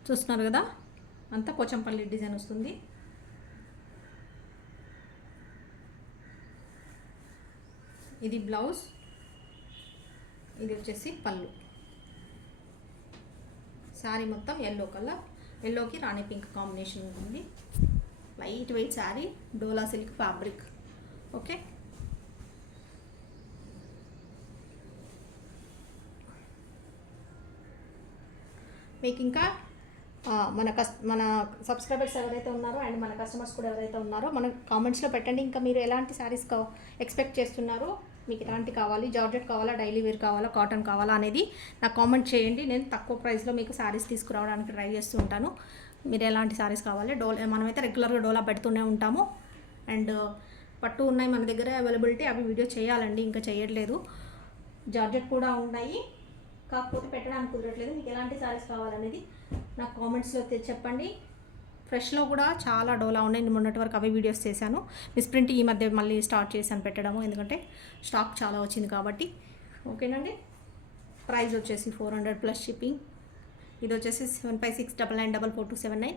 చూస్తున్నారు కదా, అంతా పోచంపల్లి డిజైన్ వస్తుంది. ఇది బ్లౌజ్, ఇది వచ్చేసి పళ్ళు. శారీ మొత్తం ఎల్లో కలర్, ఎల్లోకి రాణి పింక్ కాంబినేషన్ ఉంటుంది. లైట్ వెయిట్ శారీ, డోలా సిల్క్ ఫ్యాబ్రిక్. ఓకే, మీకు ఇంకా మన సబ్స్క్రైబర్స్ ఎవరైతే ఉన్నారో అండ్ మన కస్టమర్స్ కూడా ఎవరైతే ఉన్నారో మన కామెంట్స్లో పెట్టండి. ఇంకా మీరు ఎలాంటి శారీస్ ఎక్స్పెక్ట్ చేస్తున్నారో, మీకు ఎలాంటి కావాలి, జార్జెట్ కావాలా, డైలీ వేర్ కావాలా, కాటన్ కావాలా అనేది నాకు కామెంట్ చేయండి. నేను తక్కువ ప్రైస్లో మీకు శారీస్ తీసుకురావడానికి ట్రై చేస్తూ ఉంటాను. మీరు ఎలాంటి శారీస్ కావాలి, మనమైతే రెగ్యులర్గా డోలా పెడుతూనే ఉంటాము. అండ్ పట్టు ఉన్నాయి మన దగ్గర అవైలబిలిటీ, అవి వీడియో చేయాలండి, ఇంకా చేయట్లేదు. జార్జెట్ కూడా ఉన్నాయి, కాకపోతే పెట్టడానికి కుదరట్లేదు. మీకు ఎలాంటి శారీస్ కావాలనేది నాకు కామెంట్స్లో చెప్పండి. ఫ్రెష్లో కూడా చాలా డోలా ఉన్నాయి, నేను మొన్నటి వరకు అవి వీడియోస్ చేశాను. మిస్ ప్రింట్ ఈ మధ్య మళ్ళీ స్టార్ట్ చేశాను పెట్టడము, ఎందుకంటే స్టాక్ చాలా వచ్చింది కాబట్టి. ఓకేనండి, ప్రైస్ వచ్చేసి 400 ప్లస్ షిప్పింగ్. ఇది వచ్చేసి 7569944279.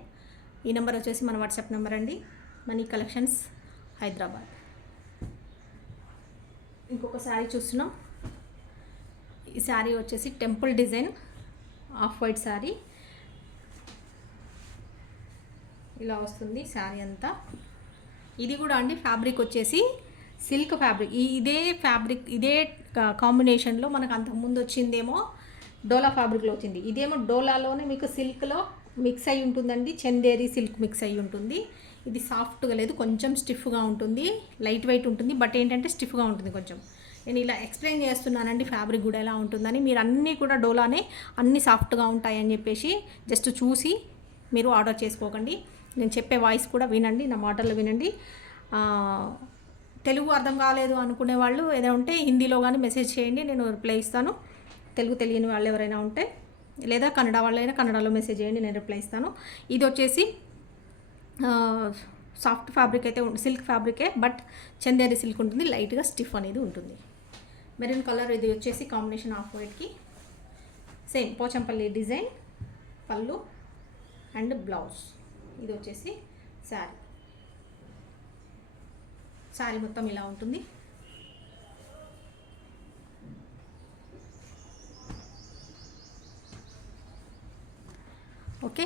ఈ నెంబర్ వచ్చేసి మన వాట్సాప్ నెంబర్ అండి, మనీ కలెక్షన్స్ హైదరాబాద్. ఇంకొక శారీ చూస్తున్నాం. ఈ శారీ వచ్చేసి temple design off white sari, ఇలా వస్తుంది శారీ అంతా. ఇది కూడా అండి ఫ్యాబ్రిక్ వచ్చేసి సిల్క్ ఫ్యాబ్రిక్. ఇదే కాంబినేషన్లో మనకు అంతకుముందు వచ్చిందేమో డోలా ఫ్యాబ్రిక్లో వచ్చింది. ఇదేమో డోలాలోనే మీకు సిల్క్లో మిక్స్ అయి ఉంటుందండి, చందేరి సిల్క్ మిక్స్ అయి ఉంటుంది. ఇది సాఫ్ట్గా లేదు, కొంచెం స్టిఫ్గా ఉంటుంది, లైట్ వెయిట్ ఉంటుంది. బట్ ఏంటంటే స్టిఫ్గా ఉంటుంది కొంచెం. నేను ఇలా ఎక్స్ప్లెయిన్ చేస్తున్నానండి ఫ్యాబ్రిక్ కూడా ఎలా ఉంటుందని. మీరు అన్నీ కూడా డోలానే అన్నీ సాఫ్ట్గా ఉంటాయని చెప్పేసి జస్ట్ చూసి మీరు ఆర్డర్ చేసుకోకండి. నేను చెప్పే వాయిస్ కూడా వినండి, నా మాటలు వినండి. తెలుగు అర్థం కాలేదు అనుకునే వాళ్ళు ఏదైనా ఉంటే హిందీలో కానీ మెసేజ్ చేయండి, నేను రిప్లై ఇస్తాను. తెలుగు తెలియని వాళ్ళు ఎవరైనా ఉంటే, లేదా కన్నడ వాళ్ళైనా కన్నడలో మెసేజ్ చేయండి, నేను రిప్లై ఇస్తాను. ఇది వచ్చేసి సాఫ్ట్ ఫ్యాబ్రిక్ అయితే సిల్క్ ఫ్యాబ్రికే, బట్ చందేరి సిల్క్ ఉంటుంది, లైట్గా స్టిఫ్ అనేది ఉంటుంది. మెరూన్ కలర్ ఇది వచ్చేసి కాంబినేషన్ ఆఫ్ వైట్కి same Pochampally design, pallu and blouse. ఇది వచ్చేసి శారీ మొత్తం ఇలా ఉంటుంది. ఓకే,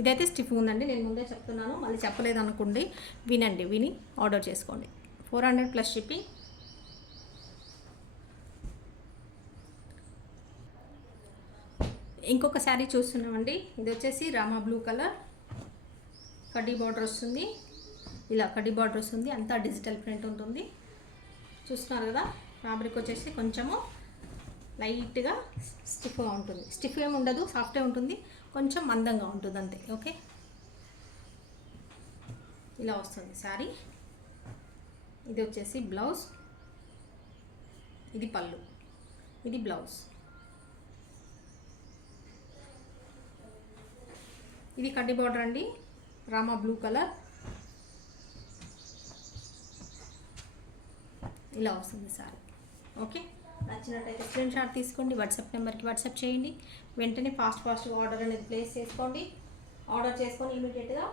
ఇదైతే స్టిఫ్ ఉందండి, నేను ముందే చెప్తున్నాను, మళ్ళీ చెప్పలేదు అనుకోండి. విని ఆర్డర్ చేసుకోండి. 400 ప్లస్ షిప్పింగ్. ఇంకొక శారీ చూస్తున్నామండి. ఇది వచ్చేసి రామా బ్లూ కలర్, కడ్డీ బార్డర్ వస్తుంది, ఇలా కడ్డీ బార్డర్ వస్తుంది, అంతా డిజిటల్ ప్రింట్ ఉంటుంది. చూస్తున్నారు కదా, ఫ్యాబ్రిక్ వచ్చేసి కొంచెము లైట్గా స్టిఫ్గా ఉంటుంది. స్టిఫ్ ఏమి ఉండదు, సాఫ్టే ఉంటుంది, కొంచెం మందంగా ఉంటుంది అంతే. ఓకే, ఇలా వస్తుంది శారీ. ఇది వచ్చేసి బ్లౌజ్, ఇది పళ్ళు, ఇది బ్లౌజ్. ఇది కడ్డీ బార్డర్ అండి, రామా బ్లూ కలర్, ఇలా వస్తుంది శారీ. ఓకే, నచ్చినట్టయితే స్క్రీన్ షాట్ తీసుకోండి, వాట్సాప్ నెంబర్కి వాట్సాప్ చేయండి. వెంటనే ఫాస్ట్గా ఆర్డర్ అనేది ప్లేస్ చేసుకోండి. ఆర్డర్ చేసుకొని ఇమీడియట్గా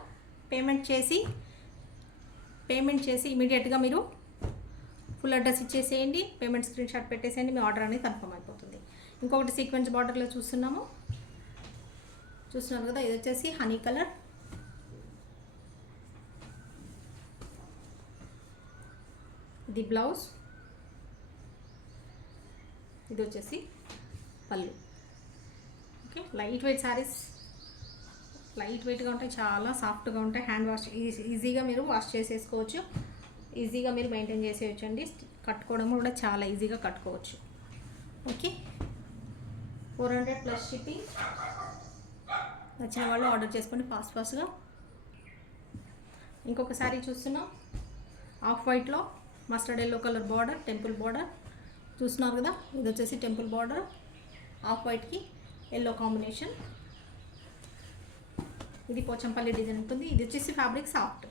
పేమెంట్ చేసి ఇమీడియట్గా మీరు ఫుల్ అడ్రస్ ఇచ్చేసేయండి. పేమెంట్ స్క్రీన్ షాట్ పెట్టేసేయండి, మీ ఆర్డర్ అనేది కన్ఫర్మ్ అయిపోతుంది. ఇంకొకటి సీక్వెన్స్ బార్డర్లో చూస్తున్నారు కదా, ఇది వచ్చేసి హనీ కలర్, ఇది బ్లౌజ్, ఇది వచ్చేసి pallu. Okay, light weight saris, light వెయిట్గా ఉంటాయి, చాలా సాఫ్ట్గా ఉంటాయి. హ్యాండ్ వాష్ ఈజీగా మీరు వాష్ చేసేసుకోవచ్చు, ఈజీగా మీరు మెయింటైన్ చేసేయచ్చు అండి. కట్టుకోవడం కూడా చాలా ఈజీగా కట్టుకోవచ్చు. Okay, 400 plus shipping. నచ్చిన వాళ్ళు ఆర్డర్ చేసుకోండి ఫాస్ట్గా. ఇంకొక శారీ చూస్తున్నాం, ఆఫ్ వైట్లో mustard yellow colour border, temple border చూస్తున్నారు కదా. ఇది వచ్చేసి టెంపుల్ బార్డర్, ఆఫ్ వైట్కి ఎల్లో కాంబినేషన్. ఇది పోచంపల్లి డిజైన్ ఉంటుంది. ఇది వచ్చేసి ఫ్యాబ్రిక్ సాఫ్ట్,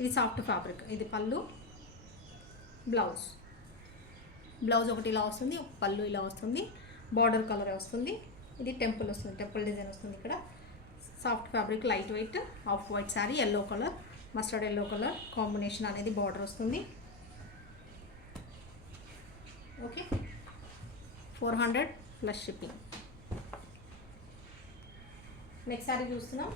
ఇది సాఫ్ట్ ఫ్యాబ్రిక్. ఇది పళ్ళు, బ్లౌజ్. బ్లౌజ్ ఒకటి ఇలా వస్తుంది, పళ్ళు ఇలా వస్తుంది, బార్డర్ కలర్ వస్తుంది. ఇది టెంపుల్ వస్తుంది, టెంపుల్ డిజైన్ వస్తుంది. ఇక్కడ soft fabric, light weight, off white sari, yellow colour, mustard yellow colour combination అనేది బార్డర్ వస్తుంది. Okay, 400 plus shipping. Next sari చూస్తున్నాం,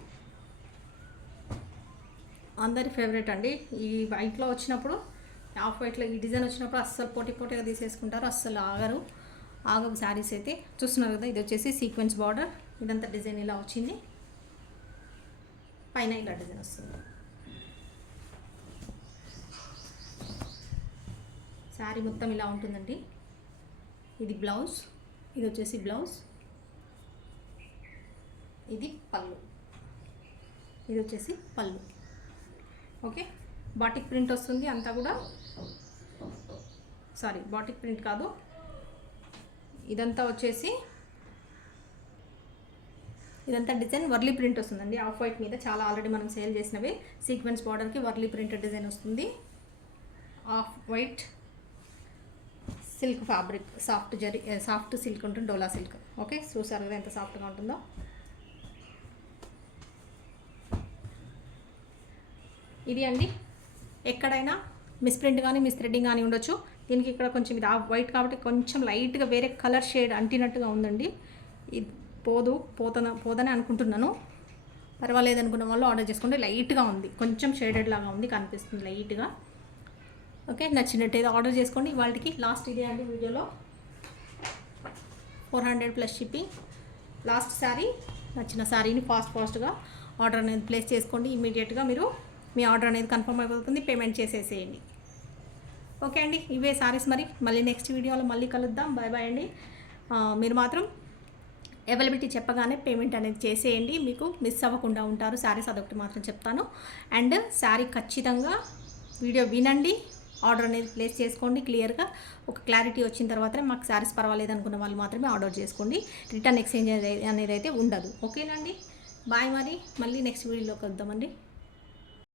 అందరి ఫేవరెట్ అండి. ఈ వైట్లో వచ్చినప్పుడు, ఆఫ్ వైట్లో ఈ డిజైన్ వచ్చినప్పుడు అస్సలు పోటీగా తీసేసుకుంటారు, అస్సలు ఆగవు శారీస్ అయితే. చూస్తున్నారు కదా, ఇది వచ్చేసి సీక్వెన్స్ బార్డర్, ఇదంతా డిజైన్ ఇలా వచ్చింది, పైన ఇలా డిజైన్ వస్తుంది. శారీ మొత్తం ఇలా ఉంటుందండి. ఇది బ్లౌజ్, ఇది వచ్చేసి బ్లౌజ్, ఇది పళ్ళు, ఇది వచ్చేసి పళ్ళు. ఓకే, బాటిక్ ప్రింట్ వస్తుంది అంతా కూడా, సారీ బాటిక్ ప్రింట్ కాదు, ఇదంతా వచ్చేసి ఇదంతా డిజైన్ వర్లీ ప్రింట్ వస్తుందండి. ఆఫ్ వైట్ మీద చాలా ఆల్రెడీ మనం సేల్ చేసినవి. సీక్వెన్స్ బార్డర్కి వర్లీ ప్రింట్ డిజైన్ వస్తుంది. Off white silk fabric, soft silk ఉంటుంది, డోలా సిల్క్. ఓకే, చూసారు కదా ఎంత సాఫ్ట్గా ఉంటుందో. ఇది అండి, ఎక్కడైనా మిస్ ప్రింట్ కానీ మిస్ థ్రెడ్డింగ్ కానీ ఉండొచ్చు. దీనికి ఇక్కడ కొంచెం ఇది వైట్ కాబట్టి కొంచెం లైట్గా వేరే కలర్ షేడ్ అంటినట్టుగా ఉందండి. ఇది పోదని అనుకుంటున్నాను. పర్వాలేదు అనుకున్న వాళ్ళు ఆర్డర్ చేసుకోండి. లైట్గా ఉంది, కొంచెం షేడెడ్ లాగా ఉంది, కనిపిస్తుంది లైట్గా. ఓకే, నచ్చినట్టు ఏదో ఆర్డర్ చేసుకోండి. వాళ్ళకి లాస్ట్ ఇదే అండి వీడియోలో, 400 ప్లస్ షిప్పింగ్. లాస్ట్ శారీ, నచ్చిన శారీని ఫాస్ట్గా ఆర్డర్ అనేది ప్లేస్ చేసుకోండి. ఇమీడియట్గా మీరు మీ ఆర్డర్ అనేది కన్ఫర్మ్ అయిపోతుంది, పేమెంట్ చేసేసేయండి. ఓకే అండి, ఇవే శారీస్. మళ్ళీ నెక్స్ట్ వీడియోలో మళ్ళీ కలుద్దాం. బాయ్ అండి. మీరు మాత్రం అవైలబిలిటీ చెప్పగానే పేమెంట్ అనేది చేసేయండి, మీకు మిస్ అవ్వకుండా ఉంటారు శారీస్. అదొకటి మాత్రం చెప్తాను. అండ్ శారీ ఖచ్చితంగా వీడియో వినండి, ఆర్డర్ అనేది ప్లేస్ చేసుకోండి. క్లియర్గా ఒక క్లారిటీ వచ్చిన తర్వాతనే మాకు శారీస్ పర్వాలేదు అనుకున్న వాళ్ళు మాత్రమే ఆర్డర్ చేసుకోండి. రిటర్న్ ఎక్స్చేంజ్ అనేది అయితే ఉండదు. ఓకేనండి, బాయ్. మళ్ళీ నెక్స్ట్ వీడియోలోకి వద్దామండి.